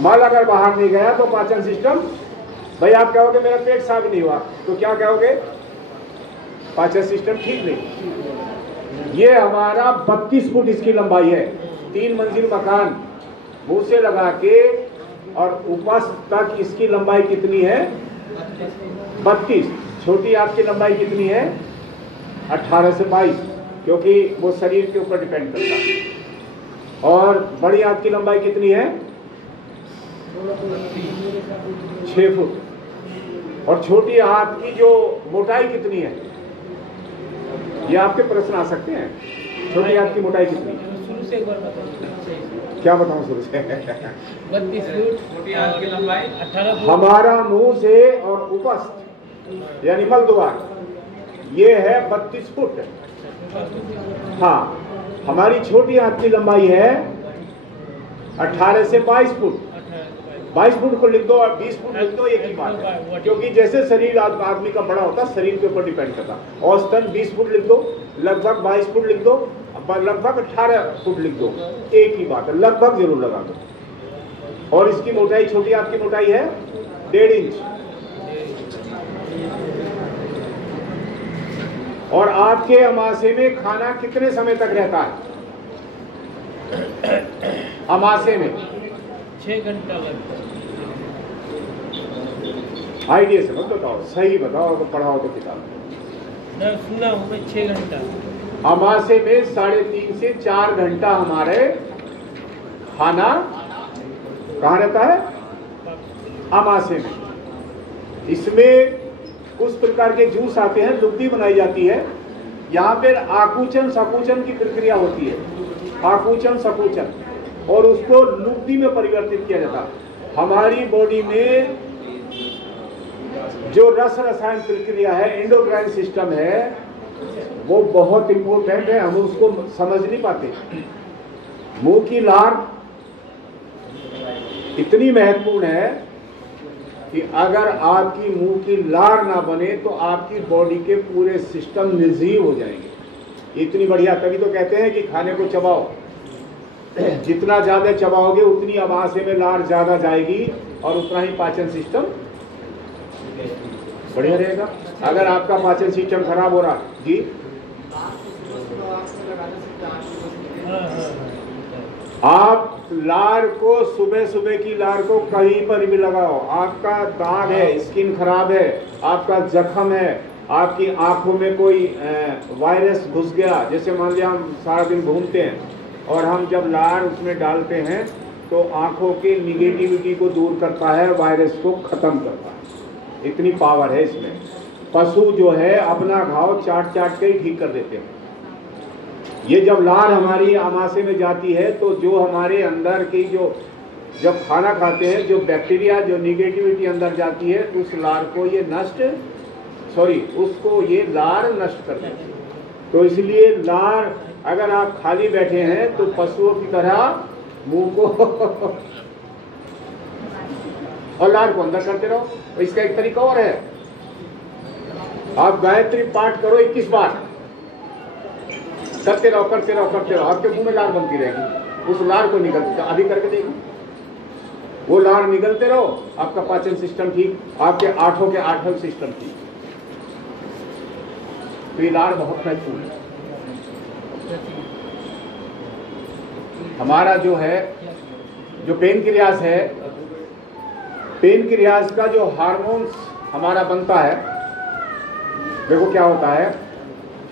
मल अगर बाहर नहीं गया तो पाचन सिस्टम, भाई आप कहोगे मेरा पेट साफ नहीं हुआ, तो क्या कहोगे? पाचन सिस्टम ठीक नहीं। ये हमारा 32 फुट इसकी लंबाई है, 3 मंजिल मकान मुंह से लगा के और उपस्थ तक इसकी लंबाई कितनी है? 32। छोटी आपकी लंबाई कितनी है? 18 से 22, क्योंकि वो शरीर के ऊपर डिपेंड करता है। और बड़ी हाथ की लंबाई कितनी है? 6 फुट। और छोटी हाथ की जो मोटाई कितनी है? ये आपके प्रश्न आ सकते हैं। छोटी हाथ की मोटाई कितनी है? शुरू से एक बार बताओ। क्या बताऊं शुरू से? 32 फुट। छोटी हाथ की लंबाई 18 फुट। हमारा मुंह से और उपस्थ यानी मल द्वार ये है 32 फुट। हाँ, हमारी छोटी हाथ की लंबाई है 18 से 22 फुट। 22 फुट को लिख दो और 20 फुट लिख दो, एक ही बात है, क्योंकि जैसे शरीर आदमी का बड़ा होता है शरीर के ऊपर डिपेंड करता। औसतन 20 फुट लिख दो, लगभग 22 फुट लिख दो, लगभग 18 फुट लिख दो, एक ही बात है, लगभग जरूर लगा दो। और इसकी मोटाई, छोटी हाथ की मोटाई है 1.5 इंच। और आपके अमाशय में खाना कितने समय तक रहता है? अमाशय में 6 घंटा लगता है। आइडिया से मत बताओ, सही बताओ, तो पढ़ाओ तो किताब। मैं सुना हूँ मैं 6 घंटा। अमाशय में 3.5 से 4 घंटा हमारे खाना कहाँ रहता है? अमाशय में। इसमें कुछ प्रकार के जूस आते हैं, लुगदी बनाई जाती है। यहाँ पर आकुचन सकुचन की प्रक्रिया होती है, आकुचन सकुचन, और उसको लुगदी में परिवर्तित किया जाता है। हमारी बॉडी में जो रस रसायन प्रक्रिया है, एंडोक्राइन सिस्टम है, वो बहुत इंपॉर्टेंट है, हम उसको समझ नहीं पाते। मुंह की लार इतनी महत्वपूर्ण है कि अगर आपकी मुंह की लार ना बने तो आपकी बॉडी के पूरे सिस्टम निर्जीव हो जाएंगे। इतनी बढ़िया, तभी तो कहते हैं कि खाने को चबाओ, जितना ज्यादा चबाओगे उतनी अमाशय में लार ज्यादा जाएगी और उतना ही पाचन सिस्टम बढ़िया रहेगा। अगर आपका पाचन सिस्टम खराब हो रहा जी, आप लार को सुबह सुबह की लार को कहीं पर भी लगाओ। आपका दाग है, स्किन खराब है, आपका जख्म है, आपकी आंखों में कोई वायरस घुस गया, जैसे मान लिया हम सारा दिन घूमते हैं और हम जब लार उसमें डालते हैं तो आंखों के निगेटिविटी को दूर करता है, वायरस को खत्म करता है। इतनी पावर है इसमें। पशु जो है अपना घाव चाट चाट के ही ठीक कर देते हैं। ये जब लार हमारी आमाशय में जाती है तो जो हमारे अंदर की जो जब खाना खाते हैं जो बैक्टीरिया जो निगेटिविटी अंदर जाती है उस लार को ये उसको ये लार नष्ट कर देती है। तो इसलिए लार, अगर आप खाली बैठे हैं तो पशुओं की तरह मुंह को और लार को अंदर करते रहो। इसका एक तरीका और है, आप गायत्री पाठ करो 21 बार, करते रहो करते रहो करते रहो, आपके मुंह में लार बनती रहेगी। उस लार को निकलते अभी करके देखो, वो लार निकलते रहो, आपका पाचन सिस्टम ठीक, आपके आठों के आठों सिस्टम ठीक। तो ये लार बहुत महत्वपूर्ण है। हमारा जो है जो पेनक्रियास है, पेनक्रियास का जो हार्मोन्स हमारा बनता है, देखो क्या होता है,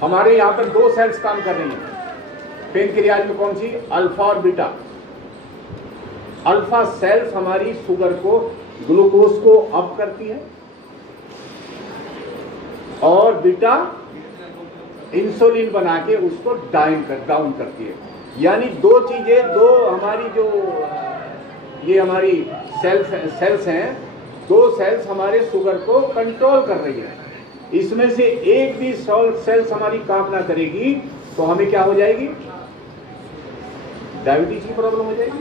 हमारे यहाँ पर 2 सेल्स काम कर रही हैं पेनक्रियाज में। कौन सी? अल्फा और बीटा। अल्फा सेल्स हमारी शुगर को, ग्लूकोज को अप करती है और बीटा इंसुलिन बना के उसको डाउन करती है। यानी 2 चीजें, 2 हमारी जो ये हमारी सेल्स हैं, 2 सेल्स हमारे शुगर को कंट्रोल कर रही है। इसमें से एक भी सेल्स हमारी काम ना करेगी तो हमें क्या हो जाएगी? डायबिटीज की प्रॉब्लम हो जाएगी।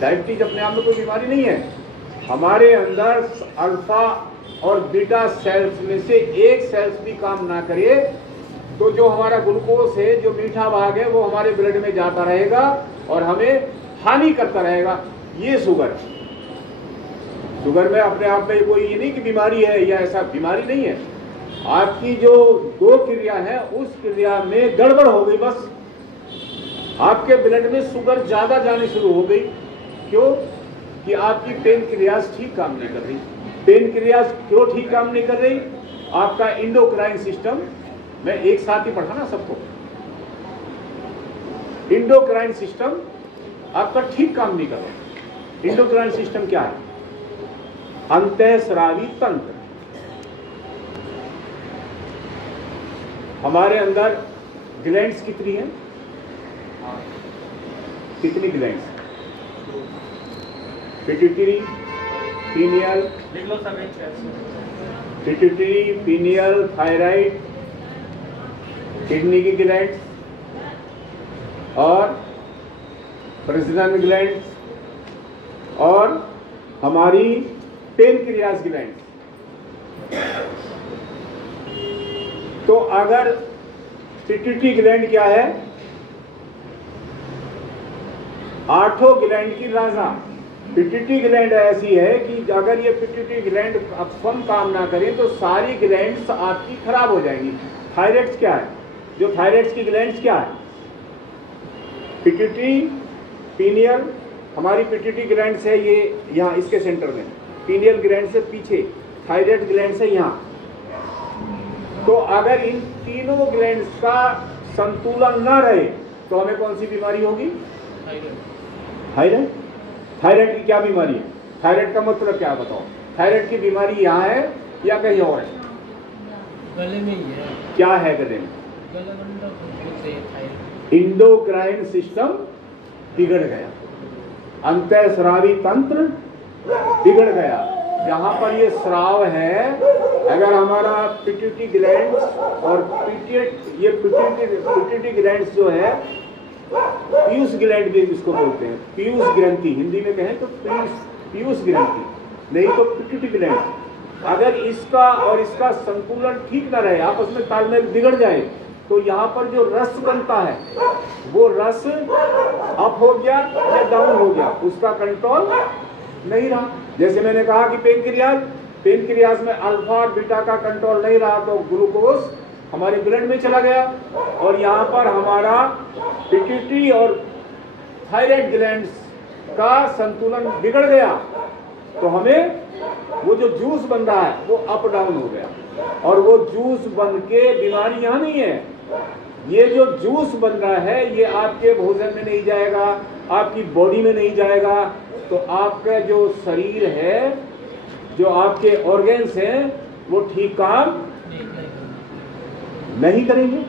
डायबिटीज अपने आप में कोई बीमारी नहीं है। हमारे अंदर अल्फा और बीटा सेल्स में से एक सेल्स भी काम ना करे तो जो हमारा ग्लूकोज है, जो मीठा भाग है, वो हमारे ब्लड में जाता रहेगा और हमें हानि करता रहेगा। ये शुगर में अपने आप में कोई ये नहीं कि बीमारी है या ऐसा बीमारी नहीं है। आपकी जो दो क्रिया है उस क्रिया में गड़बड़ हो गई, बस आपके ब्लड में शुगर ज्यादा जानी शुरू हो गई। क्यों? कि आपकी पेनक्रियाज ठीक काम नहीं कर रही। पेनक्रियाज क्यों ठीक काम नहीं कर रही? आपका इंडोक्राइन सिस्टम, मैं एक साथ ही पढ़ा ना सबको, इंडोक्राइन सिस्टम आपका ठीक काम नहीं कर रहा। इंडोक्राइन सिस्टम क्या है? अंतःस्रावी तंत्र। हमारे अंदर ग्लैंड्स कितनी हैं? कितनी glands? Pituitary, pineal, pituitary, pineal, thyroid, kidney की ग्लैंड्स और प्रजनन ग्लैंड्स और हमारी पेनक्रियाज ग्लैंड। तो अगर पिट्यूटरी ग्लैंड क्या है? आठों ग्लैंड की राजा। पिट्यूटरी ग्लैंड ऐसी है कि अगर ये पिट्यूटरी ग्लैंड स्वयं काम ना करें तो सारी ग्लैंड्स आपकी खराब हो जाएंगी। थायराइड्स क्या है? जो थायराइड्स की ग्लैंड्स क्या है? पिट्यूटरी, पीनियल, हमारी पिट्यूटरी ग्लैंड्स है ये यहाँ इसके सेंटर में, पीनियल ग्लैंड से पीछे, थायराइड ग्लैंड से यहाँ। तो अगर इन तीनों ग्लैंड्स का संतुलन न रहे तो हमें कौन सी बीमारी होगी? थायराइड। थायराइड की क्या बीमारी है? थायराइड का मतलब क्या बताओ? थायराइड की बीमारी यहाँ है या कहीं और है? गले में ही है। क्या है गले में? इंडोक्राइन सिस्टम बिगड़ गया, अंतःस्रावी तंत्र बिगड़ गया। जहां पर ये स्राव है, अगर हमारा पिट्यूटरी ग्लैंड और पिट्यूटरी ग्लैंड जो है, पीयूष ग्लैंड भी इसको बोलते हैं, पीयूष ग्रंथि, हिंदी में कहें तो पीयूष ग्रंथि, नहीं तो पिट्यूटरी ग्लैंड। अगर इसका और इसका संतुलन ठीक न रहे, आपस में तालमेल बिगड़ जाए, तो यहाँ पर जो रस बनता है वो रस अप हो गया या डाउन हो गया, उसका कंट्रोल नहीं रहा। जैसे मैंने कहा कि पेनक्रियाज में अल्फा और बीटा का कंट्रोल नहीं रहा तो ग्लूकोज हमारे ब्लड में चला गया, और यहाँ पर हमारा पिट्यूटरी और थायराइड ग्लैंड्स का संतुलन बिगड़ गया तो हमें वो जो जूस बन रहा है वो अप डाउन हो गया, और वो जूस बन के बीमारी यहाँ नहीं है। ये जो जूस बन रहा है ये आपके भोजन में नहीं जाएगा, आपकी बॉडी में नहीं जाएगा, तो आपका जो शरीर है, जो आपके ऑर्गन्स हैं, वो ठीक काम नहीं करेंगे।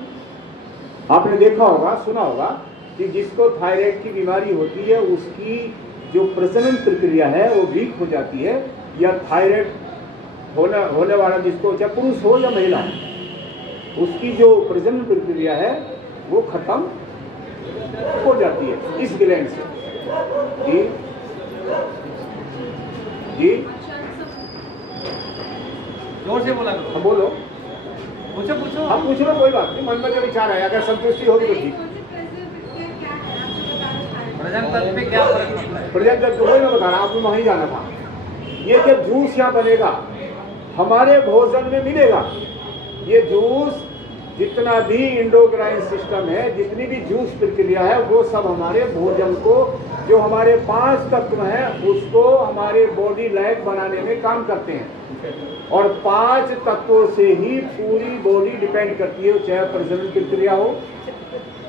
आपने देखा होगा, सुना होगा कि जिसको थायराइड की बीमारी होती है उसकी जो प्रजनन प्रक्रिया है वो वीक हो जाती है, या थायराइड होने वाला जिसको, चाहे पुरुष हो या महिला, उसकी जो प्रजनन प्रक्रिया है वो खत्म हो जाती है इस ग्लैंड से। जी जी, जोर से बोला करो। हम बोलो, पूछो। हम पूछ लो, कोई बात नहीं, मन में जो विचार है, अगर संतुष्टि होगी तो ठीक। प्रजनन तंत्र पे क्या फर्क पड़ता है? प्रजनन तंत्र वही मैं बता रहा हूं, आपको वहीं जाना था। ये जब जूस यहाँ बनेगा हमारे भोजन में मिलेगा, ये जूस जितना भी इंडोक्राइन सिस्टम है, जितनी भी जूस प्रक्रिया है, वो सब हमारे भोजन को, जो हमारे 5 तत्व हैं उसको हमारे बॉडी लायक बनाने में काम करते हैं, और 5 तत्वों से ही पूरी बॉडी डिपेंड करती है, चाहे प्रजनन प्रक्रिया हो,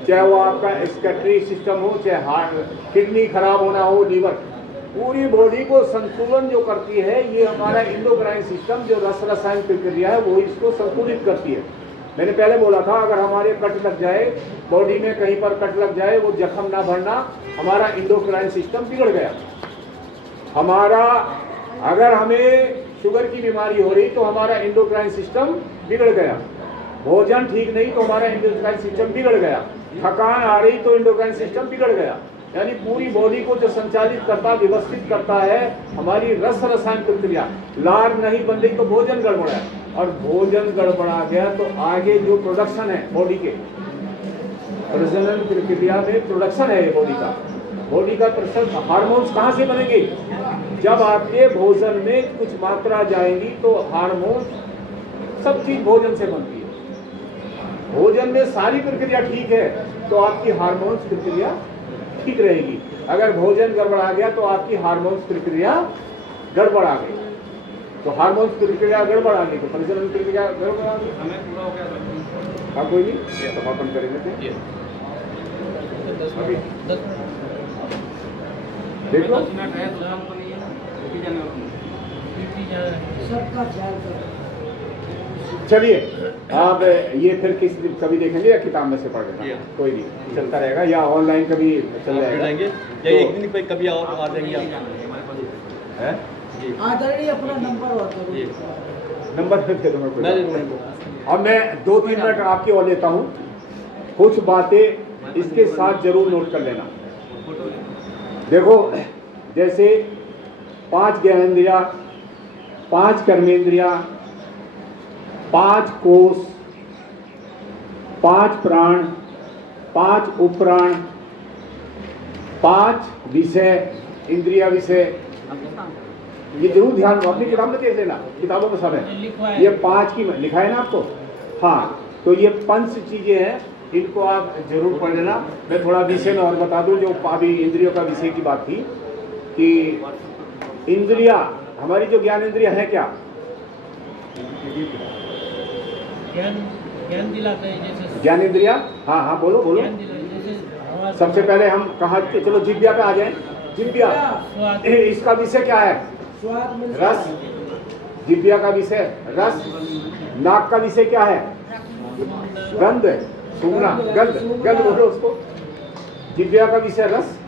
चाहे वो आपका एक्सक्रीटरी सिस्टम हो, चाहे हार्ट, किडनी खराब होना हो, लीवर, पूरी बॉडी को संतुलन जो करती है ये हमारा इंडोक्राइन सिस्टम, जो रस रसायन प्रक्रिया है वो इसको संतुलित करती है। मैंने पहले बोला था, अगर हमारे कट लग जाए, बॉडी में कहीं पर कट लग जाए, वो जख्म ना भरना, हमारा इंडोक्राइन सिस्टम बिगड़ गया। हमारा, अगर हमें शुगर की बीमारी हो रही तो हमारा एंडोक्राइन सिस्टम बिगड़ गया, भोजन ठीक नहीं तो हमारा एंडोक्राइन सिस्टम बिगड़ गया, थकान आ रही तो एंडोक्राइन सिस्टम बिगड़ गया। यानी पूरी बॉडी को जो संचालित करता, व्यवस्थित करता है हमारी रस रसायन प्रक्रिया। लार नहीं बन रही तो भोजन गड़बड़ा, और भोजन गड़बड़ा गया तो आगे जो प्रोडक्शन है बॉडी के, प्रजनन प्रक्रिया में प्रोडक्शन है ये बॉडी का प्रोडक्शन, हार्मोन्स कहाँ से बनेंगे? जब आपके भोजन में कुछ मात्रा जाएंगी तो हार्मोन्स, सब चीज भोजन से बनती है। भोजन में सारी प्रक्रिया ठीक है तो आपकी हार्मोन्स प्रक्रिया ठीक रहेगी। अगर भोजन गड़बड़ा गया तो आपकी हार्मोन्स प्रक्रिया गड़बड़ा गई, तो हार्मोन्स प्रक्रिया गड़बड़ा गई तो प्रजनन प्रक्रिया गड़बड़ा गई। हमें पूरा हो गया। हाँ कोई नहीं, समापन करेंगे अभी देख लो। सबका ख्याल करो। चलिए आप ये फिर किस दिन कभी देखेंगे या किताब में से पढ़ लेना, कोई नहीं चलता रहेगा, या ऑनलाइन कभी चल जाएगा, या एक दिन कभी और आ जाएंगे आप। आदरणीय अपना नंबर और नंबर दे दो मेरे को। अब मैं 2-3 मिनट आपकी और लेता हूँ, कुछ बातें इसके साथ जरूर नोट कर लेना। देखो जैसे 5 ज्ञानेंद्रिया, 5 कर्मेंद्रिया, 5 कोष, 5 प्राण, 5 उपप्राण, 5 विषय, इंद्रिया विषय, ये जरूर ध्यान दो, अपनी किताब में देख लेना, किताबों में सब है, ये 5 की लिखा है ना आपको। हाँ तो ये 5 चीजें हैं, इनको आप जरूर पढ़ लेना। मैं थोड़ा विषय में और बता दूं, जो अभी इंद्रियों का विषय की बात थी कि इंद्रिया, हमारी जो ज्ञान इंद्रिया है क्या, ज्ञान दिलाता है जैसे ज्ञान इंद्रिया। हाँ हाँ बोलो बोलो। ज्ञान दिलाता है जैसे सबसे पहले हम कहा, चलो जिब्या पे आ जाए। जिब्या, इसका विषय क्या है? स्वाद मिलता रस। है। जिब्या का विषय रस। नाक का विषय क्या है? गंध, सूंघना, गंध, गंध बोलो उसको। जिब्या का विषय रस,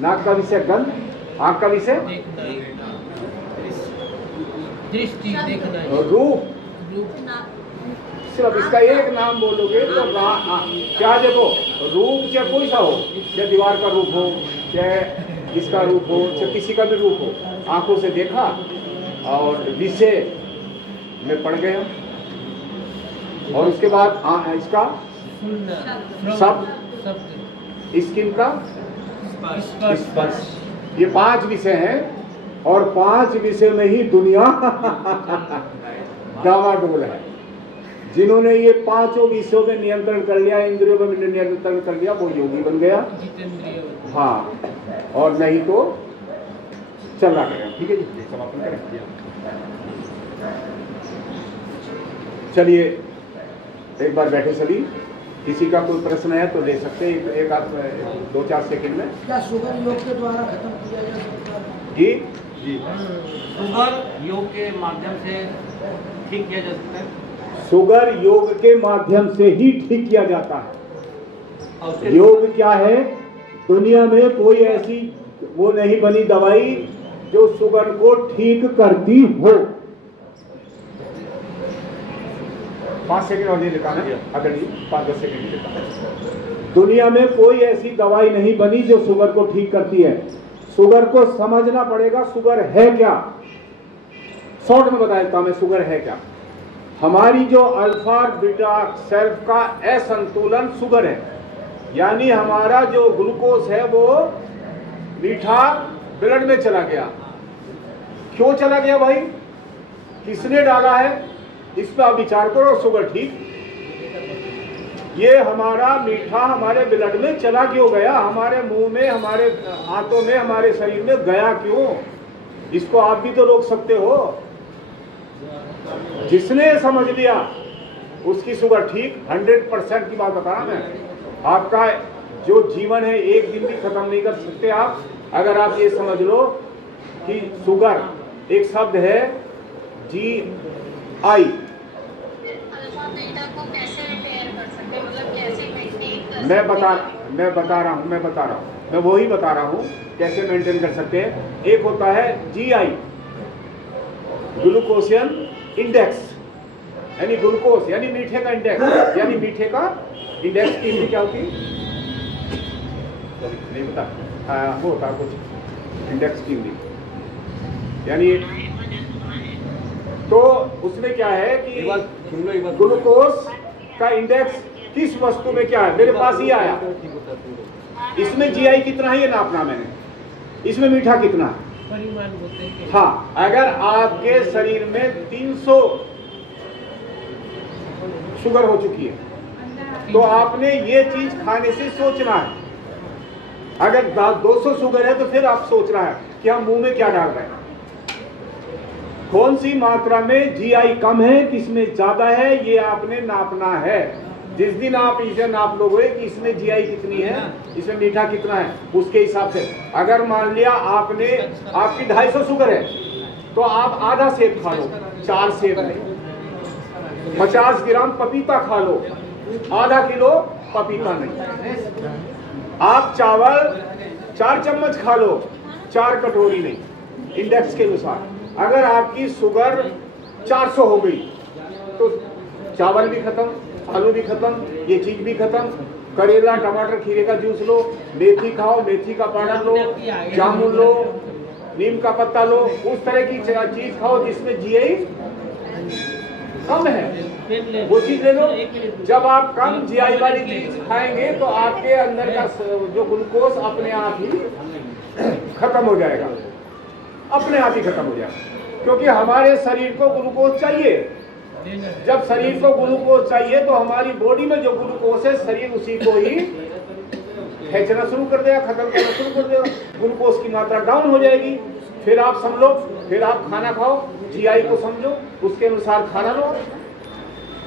नाक का विषय गंध, आंख का विषय दृष्टि देखना, रूप। सिर्फ इसका एक नाम बोलोगे तो क्या, देखो रूप चाहे कोई सा हो, चाहे दीवार का रूप हो, चाहे इसका रूप हो, चाहे किसी का भी रूप हो, आंखों से देखा और विषय में पड़ गया, और उसके बाद इसका शब्द, स्किन का स्पर्श, ये 5 विषय हैं, और 5 विषय में ही दुनिया डावाडोल है। जिन्होंने ये 5 विषयों में नियंत्रण कर लिया, इंद्रियों में नियंत्रण कर लिया, वो योगी बन गया। हाँ, और नहीं तो चला गया। ठीक है जी, समापन करें। चलिए एक बार बैठे सभी, किसी का कोई प्रश्न है तो ले सकते हैं, एक आध 2-4 सेकंड में। क्या शुगर योग के द्वारा खत्म किया जा सकता है? जी जी, शुगर योग के माध्यम से ठीक किया जा सकता है। शुगर योग के माध्यम से ही ठीक किया जाता है। योग क्या है? दुनिया में कोई ऐसी वो नहीं बनी दवाई जो शुगर को ठीक करती हो। 5 सेकंड और नहीं लेता है, अगर 5-10 सेकंड लेता है। दुनिया में कोई ऐसी दवाई नहीं बनी जो शुगर को ठीक करती है। शुगर को समझना पड़ेगा, शुगर है क्या। शॉर्ट में बता देता हूं मैं, शुगर है क्या। हमारी जो अल्फा बीटा सेल्फ का असंतुलन शुगर है, यानी हमारा जो ग्लूकोज है वो मीठा ब्लड में चला गया। क्यों चला गया भाई? किसने डाला है? इस पर आप विचार करो। शुगर ठीक, ये हमारा मीठा हमारे ब्लड में चला क्यों गया? हमारे मुंह में, हमारे हाथों में, हमारे शरीर में गया क्यों? इसको आप भी तो रोक सकते हो। जिसने समझ लिया उसकी शुगर ठीक। 100% की बात बता रहा मैं। आपका जो जीवन है एक दिन भी खत्म नहीं कर सकते आप, अगर आप ये समझ लो कि शुगर एक शब्द है GI। मैं बता रहा हूँ, मैं वही बता रहा हूँ कैसे मेंटेन कर सकते हैं। एक होता है GI, ग्लूकोसियन इंडेक्स, यानी ग्लूकोज यानी मीठे का इंडेक्स, यानी मीठे का इंडेक्स की क्या होती है नहीं पता, वो होता कुछ इंडेक्स की यानी, तो उसमें क्या है कि ग्लूकोज का इंडेक्स किस वस्तु में क्या है, मेरे पास ये आया, इसमें जीआई कितना है ये नापना मैंने, इसमें मीठा कितना है, परिमाण बोलते हैं। हाँ, अगर आपके शरीर में 300 शुगर हो चुकी है तो आपने ये चीज खाने से सोचना है। अगर 200 शुगर है तो फिर आप सोच रहा है कि हम मुंह में क्या डाल रहे हैं, कौन सी मात्रा में जीआई कम है किसमें ज्यादा है, ये आपने नापना है। जिस दिन आप इसे नाप लोगे कि इसमें जीआई कितनी है, इसमें मीठा कितना है, उसके हिसाब से। अगर मान लिया आपकी 250 शुगर है तो आप आधा सेब खा लो, 4 सेब नहीं, 50 ग्राम पपीता खा लो, आधा किलो पपीता नहीं। आप चावल 4 चम्मच खा लो, 4 कटोरी नहीं, इंडेक्स के अनुसार। अगर आपकी शुगर 400 हो गई तो चावल भी खत्म, आलू भी खत्म, ये चीज भी खत्म। करेला टमाटर खीरे का जूस लो, मेथी खाओ, मेथी का पाउडर लो, जामुन लो, नीम का पत्ता लो, उस तरह की चीज खाओ जिसमें जीआई कम है, वो चीज ले लो। जब आप कम जीआई वाली चीज खाएंगे तो आपके अंदर का जो ग्लूकोज अपने आप ही खत्म हो जाएगा, अपने आप ही खत्म हो जाएगा, क्योंकि हमारे शरीर को ग्लूकोज चाहिए। जब शरीर को ग्लूकोज चाहिए तो हमारी बॉडी में जो ग्लूकोज है शरीर उसी को ही खींचना शुरू कर देगा, खत्म करना शुरू कर देगा, ग्लूकोज की मात्रा डाउन हो जाएगी। फिर आप समझो, फिर आप खाना खाओ, जीआई को समझो, उसके अनुसार खाना लो।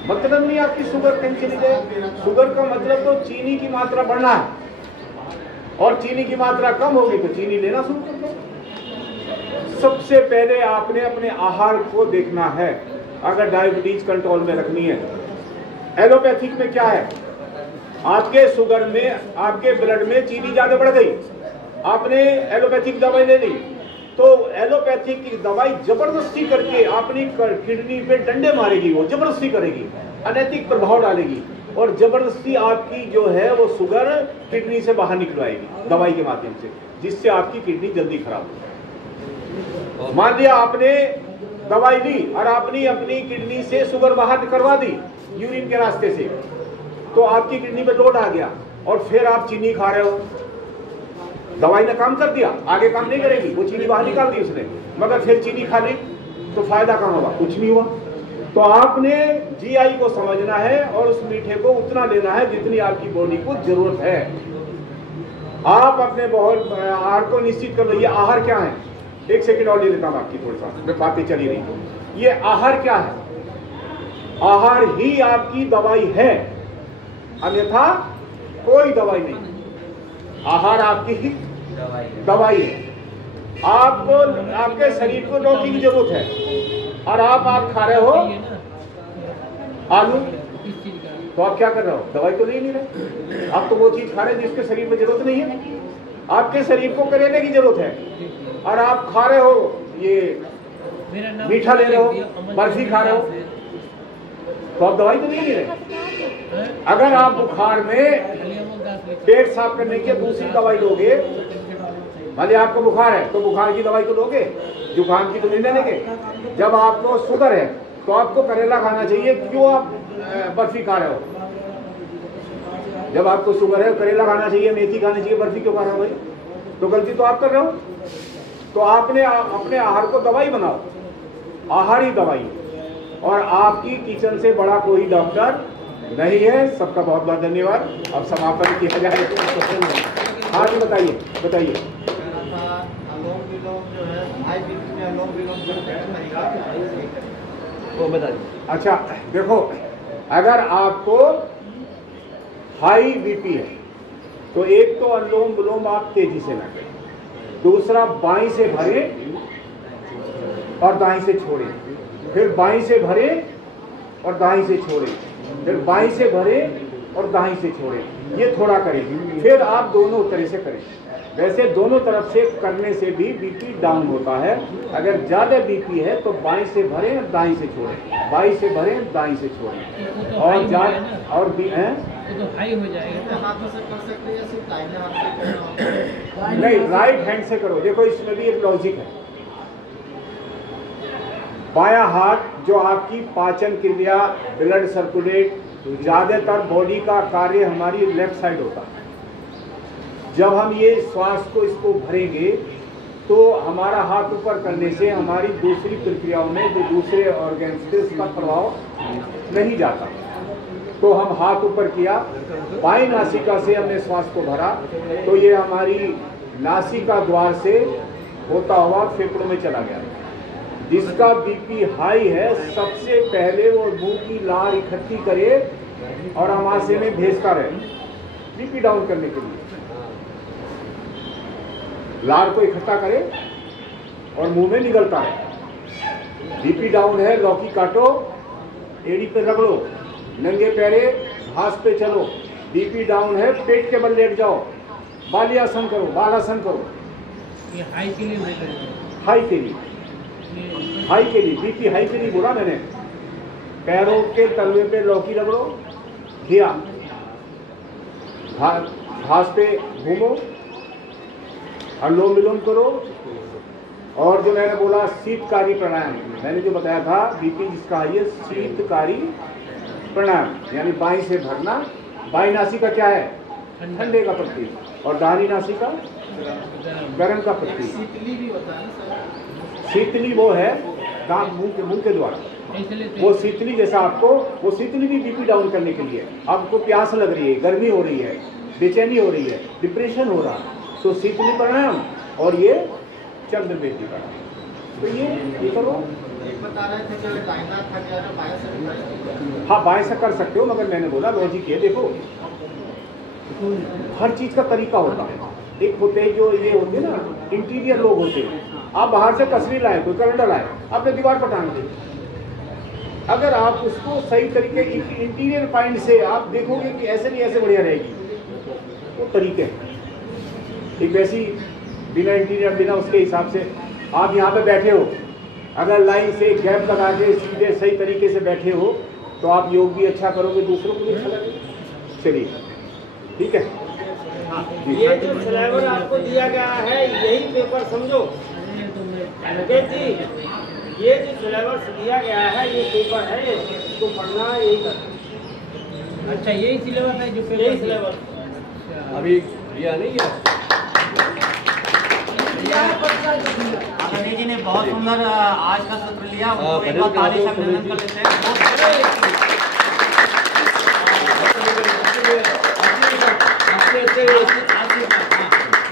मतलब नहीं आपकी शुगर कहीं चली जाए, शुगर का मतलब तो चीनी की मात्रा बढ़ना है, और चीनी की मात्रा कम होगी तो चीनी लेना शुरू कर दो। सबसे पहले आपने अपने आहार को देखना है अगर डायबिटीज कंट्रोल में रखनी है। एलोपैथिक में क्या है, आपके शुगर में, आपके ब्लड में चीनी ज्यादा बढ़ गई, आपने एलोपैथिक दवाई ले ली, तो एलोपैथिक की दवाई जबरदस्ती करके अपनी किडनी पे डंडे मारेगी, वो जबरदस्ती करेगी, अनैतिक प्रभाव डालेगी, और जबरदस्ती आपकी जो है वो शुगर किडनी से बाहर निकलवाएगी दवाई के माध्यम से, जिससे आपकी किडनी जल्दी खराब हो। मान लिया आपने दवाई ली और आपने अपनी किडनी से शुगर बाहर करवा दी यूरिन के रास्ते से, तो आपकी किडनी पे लोड आ गया, और फिर आप चीनी खा रहे हो। दवाई ने काम कर दिया, आगे काम नहीं करेगी, वो चीनी बाहर निकाल दी उसने, मगर फिर चीनी खा ली तो फायदा कहाँ हुआ, कुछ नहीं हुआ। तो आपने जीआई को समझना है और उस मीठे को उतना लेना है जितनी आपकी बॉडी को जरूरत है। आप अपने बहुत आहार को निश्चित कर लीजिए। आहार क्या है, एक सेकंड और ले लेता हूं आपकी, थोड़ी सा बातें चली रही। ये आहार क्या है, आहार ही आपकी दवाई है, अन्यथा कोई दवाई नहीं। आहार आपकी ही दवाई है। आपको, आपके शरीर को रोटी की जरूरत है और आप खा रहे हो आलू, तो आप क्या कर रहे हो, दवाई तो ले नहीं रहे, आप तो वो चीज खा रहे हैं जिसके शरीर में जरूरत नहीं है। आपके शरीर को करेले की जरूरत है और आप खा रहे हो ये मीठा ले रहे हो, बर्फी खा रहे हो, तो आप दवाई तो नहीं रहे। अगर आप बुखार में पेट साफ करने की दूसरी दवाई लोगे, भले आपको बुखार है तो बुखार की दवाई तो लोगे, जुकाम की तो नहीं लेंगे। जब आपको शुगर है तो आपको करेला खाना चाहिए, क्यों आप बर्फी खा रहे हो? जब आपको शुगर है करेला खाना चाहिए, मेथी खानी चाहिए, बर्फी क्यों खा रहे हो भाई? तो गलती तो आप कर रहे हो। तो आपने अपने आहार को दवाई बनाओ, आहार ही दवाई, और आपकी किचन से बड़ा कोई डॉक्टर नहीं है। सबका बहुत बहुत धन्यवाद। अब समापन किया जाए। हाँ जी, बताइए बताइए। अच्छा देखो, अगर आपको हाई बीपी है तो एक तो अनुलोम विलोम आप तेजी से ना करें, दूसरा बाईं से भरे और दाईं से छोड़े, फिर बाईं से भरे और दाईं से छोड़े, फिर बाईं से भरे और दाहिनी से छोड़ें, ये थोड़ा करें। फिर आप दोनों तरह से करें। वैसे दोनों तरफ से करने से भी बीपी डाउन होता है। अगर ज़्यादा बीपी है तो बाईं से भरें और दाईं से छोड़ें, बाईं से भरें दाईं से छोड़ें। और ज़्यादा और भी हैं तो हाई हो जाएगा। हाथों से कर सकते हैं या सिर्फ दाहिने हाथ से करना? नहीं, राइट हैंड से करो। देखो इसमें भी एक लॉजिक है। बायां हाथ जो आपकी पाचन क्रिया, ब्लड सर्कुलेट, ज़्यादातर बॉडी का कार्य हमारी लेफ्ट साइड होता है। जब हम ये श्वास को इसको भरेंगे तो हमारा हाथ ऊपर करने से हमारी दूसरी प्रक्रियाओं में जो दूसरे ऑर्गन्स पे उसका प्रभाव नहीं जाता। तो हम हाथ ऊपर किया, बाईं नासिका से हमने श्वास को भरा तो ये हमारी नासिका द्वार से होता हुआ फेफड़ों में चला गया। जिसका बीपी हाई है सबसे पहले वो मुंह की लार इकट्ठी करे और आमाशय में भेजता रहे बीपी डाउन करने के लिए। लार को इकट्ठा करे और मुंह में निकलता है। बीपी डाउन है, लौकी काटो, एड़ी पे रगड़ो, नंगे पैरे घास पे चलो। बीपी डाउन है, पेट के बल लेट जाओ, बालियासन करो, बालासन करो। ये हाई के लिए नहीं करेंगे। हाई के लिए, हाई के लिए, बीपी हाई के लिए बोला मैंने। पैरों के तलवे पे लौकी रगड़ो, घिया, घास पे घूमो, अनुलोम विलोम करो। और जो मैंने बोला शीतकारी प्राणायाम, मैंने जो बताया था बीपी जिसका है ये शीतकारी प्राणायाम, यानी बाईं से भरना। बाईं नासिका क्या है? ठंडे का प्रतीक, और दाहिनी नासिका गर्म का प्रतीक। शीतली भी होता है ना? शीतली वो है दांत मुंह के द्वारा, वो शीतली जैसा आपको, वो शीतली भी बीपी डाउन करने के लिए। आपको प्यास लग रही है, गर्मी हो रही है, बेचैनी हो रही है, डिप्रेशन हो रहा है, तो शीतली प्राणायाम और ये चंद्रवेदी प्राणायाम। तो ये करो। एक बता रहे थे कि दाहिना थक गया तो बाएं से भी कर सकते हैं। हाँ, बाएं से कर सकते हो, मगर मैंने बोला लॉजिक है। देखो हर चीज का तरीका होता है। एक होते हैं जो ये होते हैं ना इंटीरियर लोग होते हैं, आप बाहर से तस्वीर लाए, कोई कैलेंडर लाए, आपने दीवार पर टांग दी। अगर आप उसको सही तरीके इंटीरियर पॉइंट से आप देखोगे कि ऐसे नहीं ऐसे बढ़िया रहेगी, वो तरीके हैं। एक वैसी बिना इंटीरियर, बिना उसके हिसाब से आप यहाँ पे बैठे हो, अगर लाइन से गैप लगा के सीधे सही तरीके से बैठे हो तो आप योग भी अच्छा करोगे, दूसरों को भी अच्छा लगेगा। चलिए ठीक है। ये जो सिलेबस आपको दिया गया है यही पेपर समझो अंकित जी, ये जो सिलेबस दिया गया है ये पेपर है, इसको पढ़ना यही करना। अच्छा, यही सिलेबस है जो पेपर? यही सिलेबस अभी दिया नहीं है। आदरणीय जी ने बहुत सुंदर आज का सत्र लिया, उनको एक बार ताली से अभिनंदन कर लेते हैं।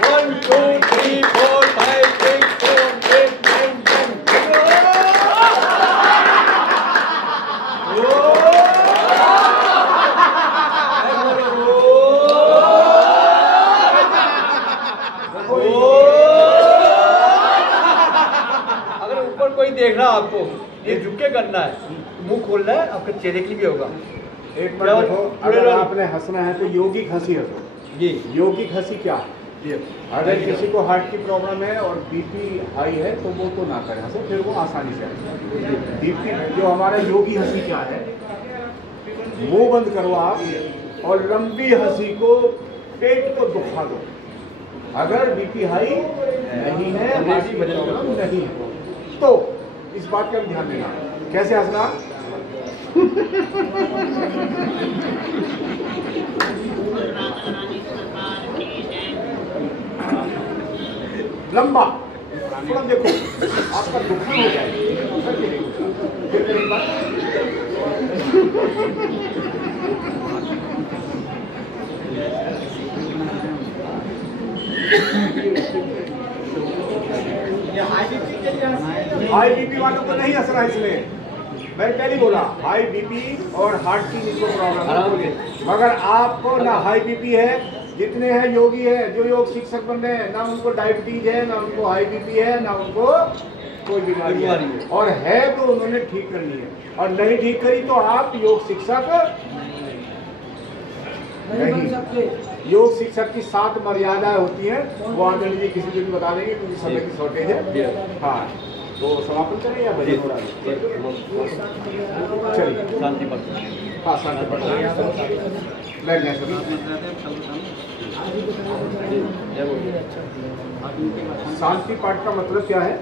One, two, three, four, five, six, seven, eight, nine, 10. अगर ऊपर कोई देख रहा आपको, ये झुक के करना है, मुंह खोलना है, आपके चेहरे के लिए भी होगा। एक बार देखो, अगर आपने हंसना है तो यौगिक हंसी हंसो। जी, यौगिक हंसी क्या है? अगर किसी को हार्ट की प्रॉब्लम है और बीपी हाई है तो वो तो ना करें हंसे, फिर वो आसानी से हंसे। बीपी जो हमारा योगी हंसी क्या है, मुंह बंद करो आप और लंबी हंसी को, पेट को दुखा दो। अगर बीपी हाई नहीं है, हार्ट की प्रॉब्लम नहीं है तो इस बात का ध्यान देना। कैसे हंसना? लंबा थोड़ा देखो, आपका दुखन हो जाएगा। फिर करें बात। हाई बीपी वालों को नहीं असर है, इसलिए मैंने पहले बोला हाई बीपी और हार्ट की जिनको प्रॉब्लम है। मगर आपको ना हाई बीपी है, जितने हैं योगी है जो योग शिक्षक बन रहे हैं, ना उनको डायबिटीज है, ना उनको हाई बीपी है, ना उनको कोई बीमारी है। और है तो उन्होंने ठीक करनी है, और नहीं ठीक करी तो आप योग शिक्षक नहीं बन सकते। योग शिक्षक की 7 मर्यादाएं होती हैं, वो आनंद जी किसी दिन बता देंगे क्योंकि समय की शॉर्टेज है। हाँ, तो समापन करें या भजन हो रहा है? चलिए शांति पर। हाँ, शांति पर बैठ जाए सभी। शांति पाठ का मतलब क्या है?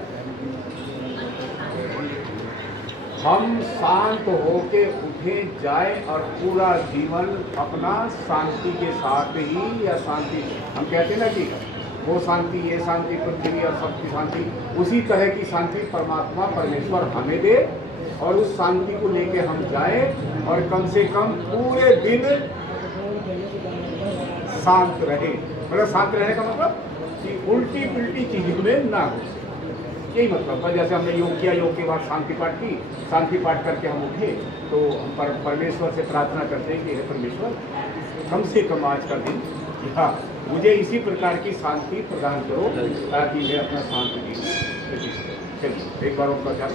हम शांत होके उठे जाए और पूरा जीवन अपना शांति के साथ ही, या शांति हम कहते हैं ना कि वो शांति, ये शांति, पृथ्वी और सबकी शांति, उसी तरह की शांति परमात्मा परमेश्वर हमें दे और उस शांति को लेके हम जाए और कम से कम पूरे दिन शांत रहे। मतलब शांत रहने का मतलब कि उल्टी पुल्टी चीजों में ना हो, यही मतलब था। जैसे हमने योग किया, योग के बाद शांति पाठ की, शांति पाठ करके हम उठे तो हम परमेश्वर से प्रार्थना करते हैं कि हे परमेश्वर कम से कम आज का दिन मुझे इसी प्रकार की शांति प्रदान करो ताकि मैं अपना शांति जीवन। चलिए एक बार उनका ध्यान।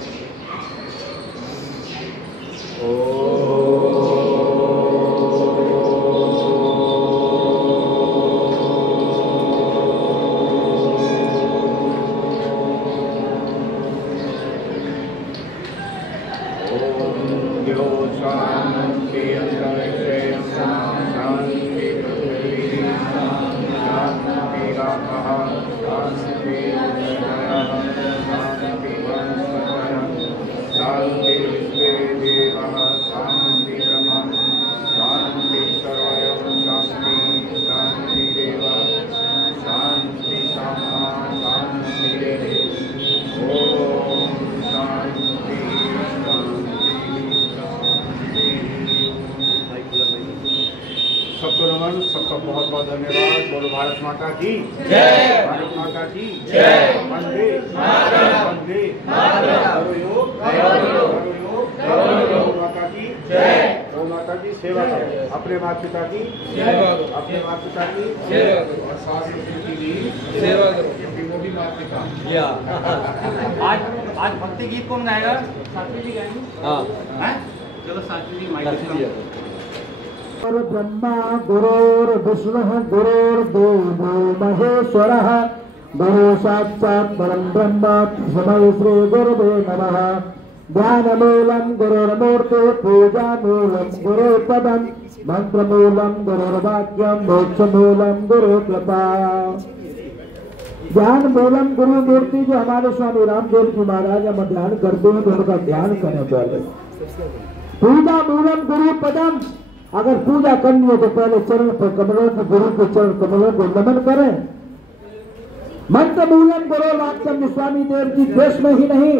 सबका बहुत बहुत धन्यवाद। बोलो भारत माता की जय, भारत माता की जय। वंदे वंदे करो योग, गौ माता की जय, गौ माता की सेवा करो, अपने माता पिता की सेवा करो, अपने माता पिता की सेवा करो और सास ससुर की भी सेवा करो क्योंकि वो भी माता पिता। आज भक्ति गीत कौन गाएगा? साथी जी गाएंगे। हाँ, चलो साथी जी माइक ब्रह्मा गुरुर्विष्णुः गुरुर्देवो महेश्वरः गुरु साक्षात् परं ब्रह्म तस्मै श्री गुरुवे नमः। ध्यानमूलं गुरुर्मूर्ति पूजामूलं गुरुपदं मंत्रमूलं गुरुर्वाक्यं मोक्षमूलं गुरुकृपा। ज्ञान मूलम गुरु मूर्ति जो हमारे स्वामी रामदेव जी महाराज हम ध्यान करते हैं तो उनका ध्यान करें पहले। पूजा मूलम गुरु पदम, अगर पूजा करनी है तो पहले चरण पर कमलों को, गुरु के चरण कमलों को नमन करें। मंत्र मूलम गुरु वाक्यम, स्वामी देव जी देश में ही नहीं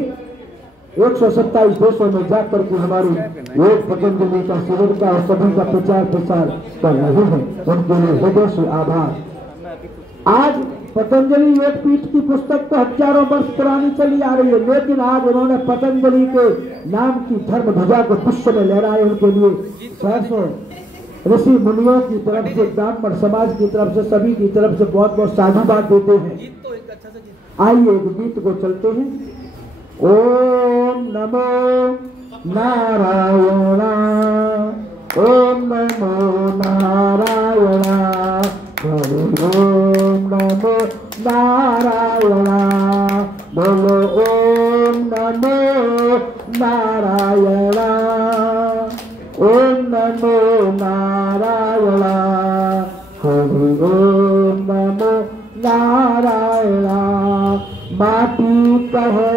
127 देशों में जाकर के हमारी योग पतंजलि का शिविर का और सभी का प्रचार प्रसार कर रहे हैं, उनके लिए हृदय से आभार। आज पतंजलि योग पीठ की पुस्तक तो हजारों वर्ष पुरानी चली आ रही है, लेकिन आज उन्होंने पतंजलि के नाम की धर्म ध्वजा को विश्व में लहराए। उनके लिए सहस्रों ऋषि मुनियों की तरफ से, ब्राह्मण समाज की तरफ से, सभी की तरफ से बहुत बहुत साधुवाद देते हैं। आइए एक गीत को चलते हैं। ओम नमो नारायण, ओम नमो नारायण, ओम नमो नारायण, बोलो ओम नमो नारायण, ओम नमो नारायण, हरि ओम नमो नारायण। माटी कहे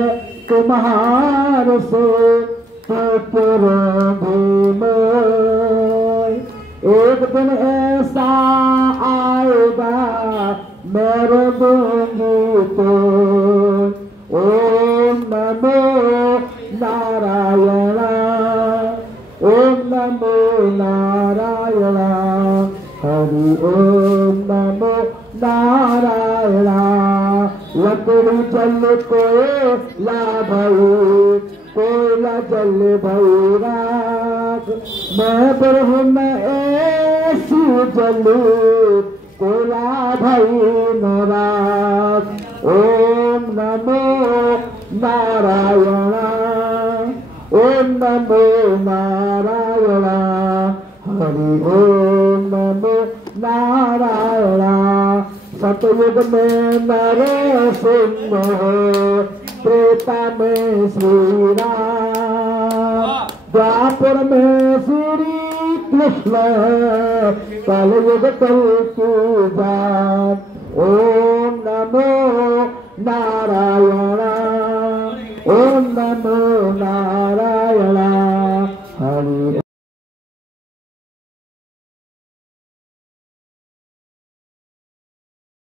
तुम्हारे से तो एक दिन ऐसा आएगा मेरे दूंगी तो। ओम नमो नारायण, ओम नमो नारायण, हरि ओम नमो नारायण। लकड़ी जल कोयला भई, कोयला जल भई राख, मैं ब्रह्म ऐसी जलू कोयला भई नाराख। ओम नमो नारायण, ओम नमो नारायण, हरि ओम नमो नारायण। सतयुग में नरसिंह, त्रेता में श्री राम, द्वापर में श्री कृष्ण, कलयुग कल्कि जान। ओम नमो नारायण, ओम नमो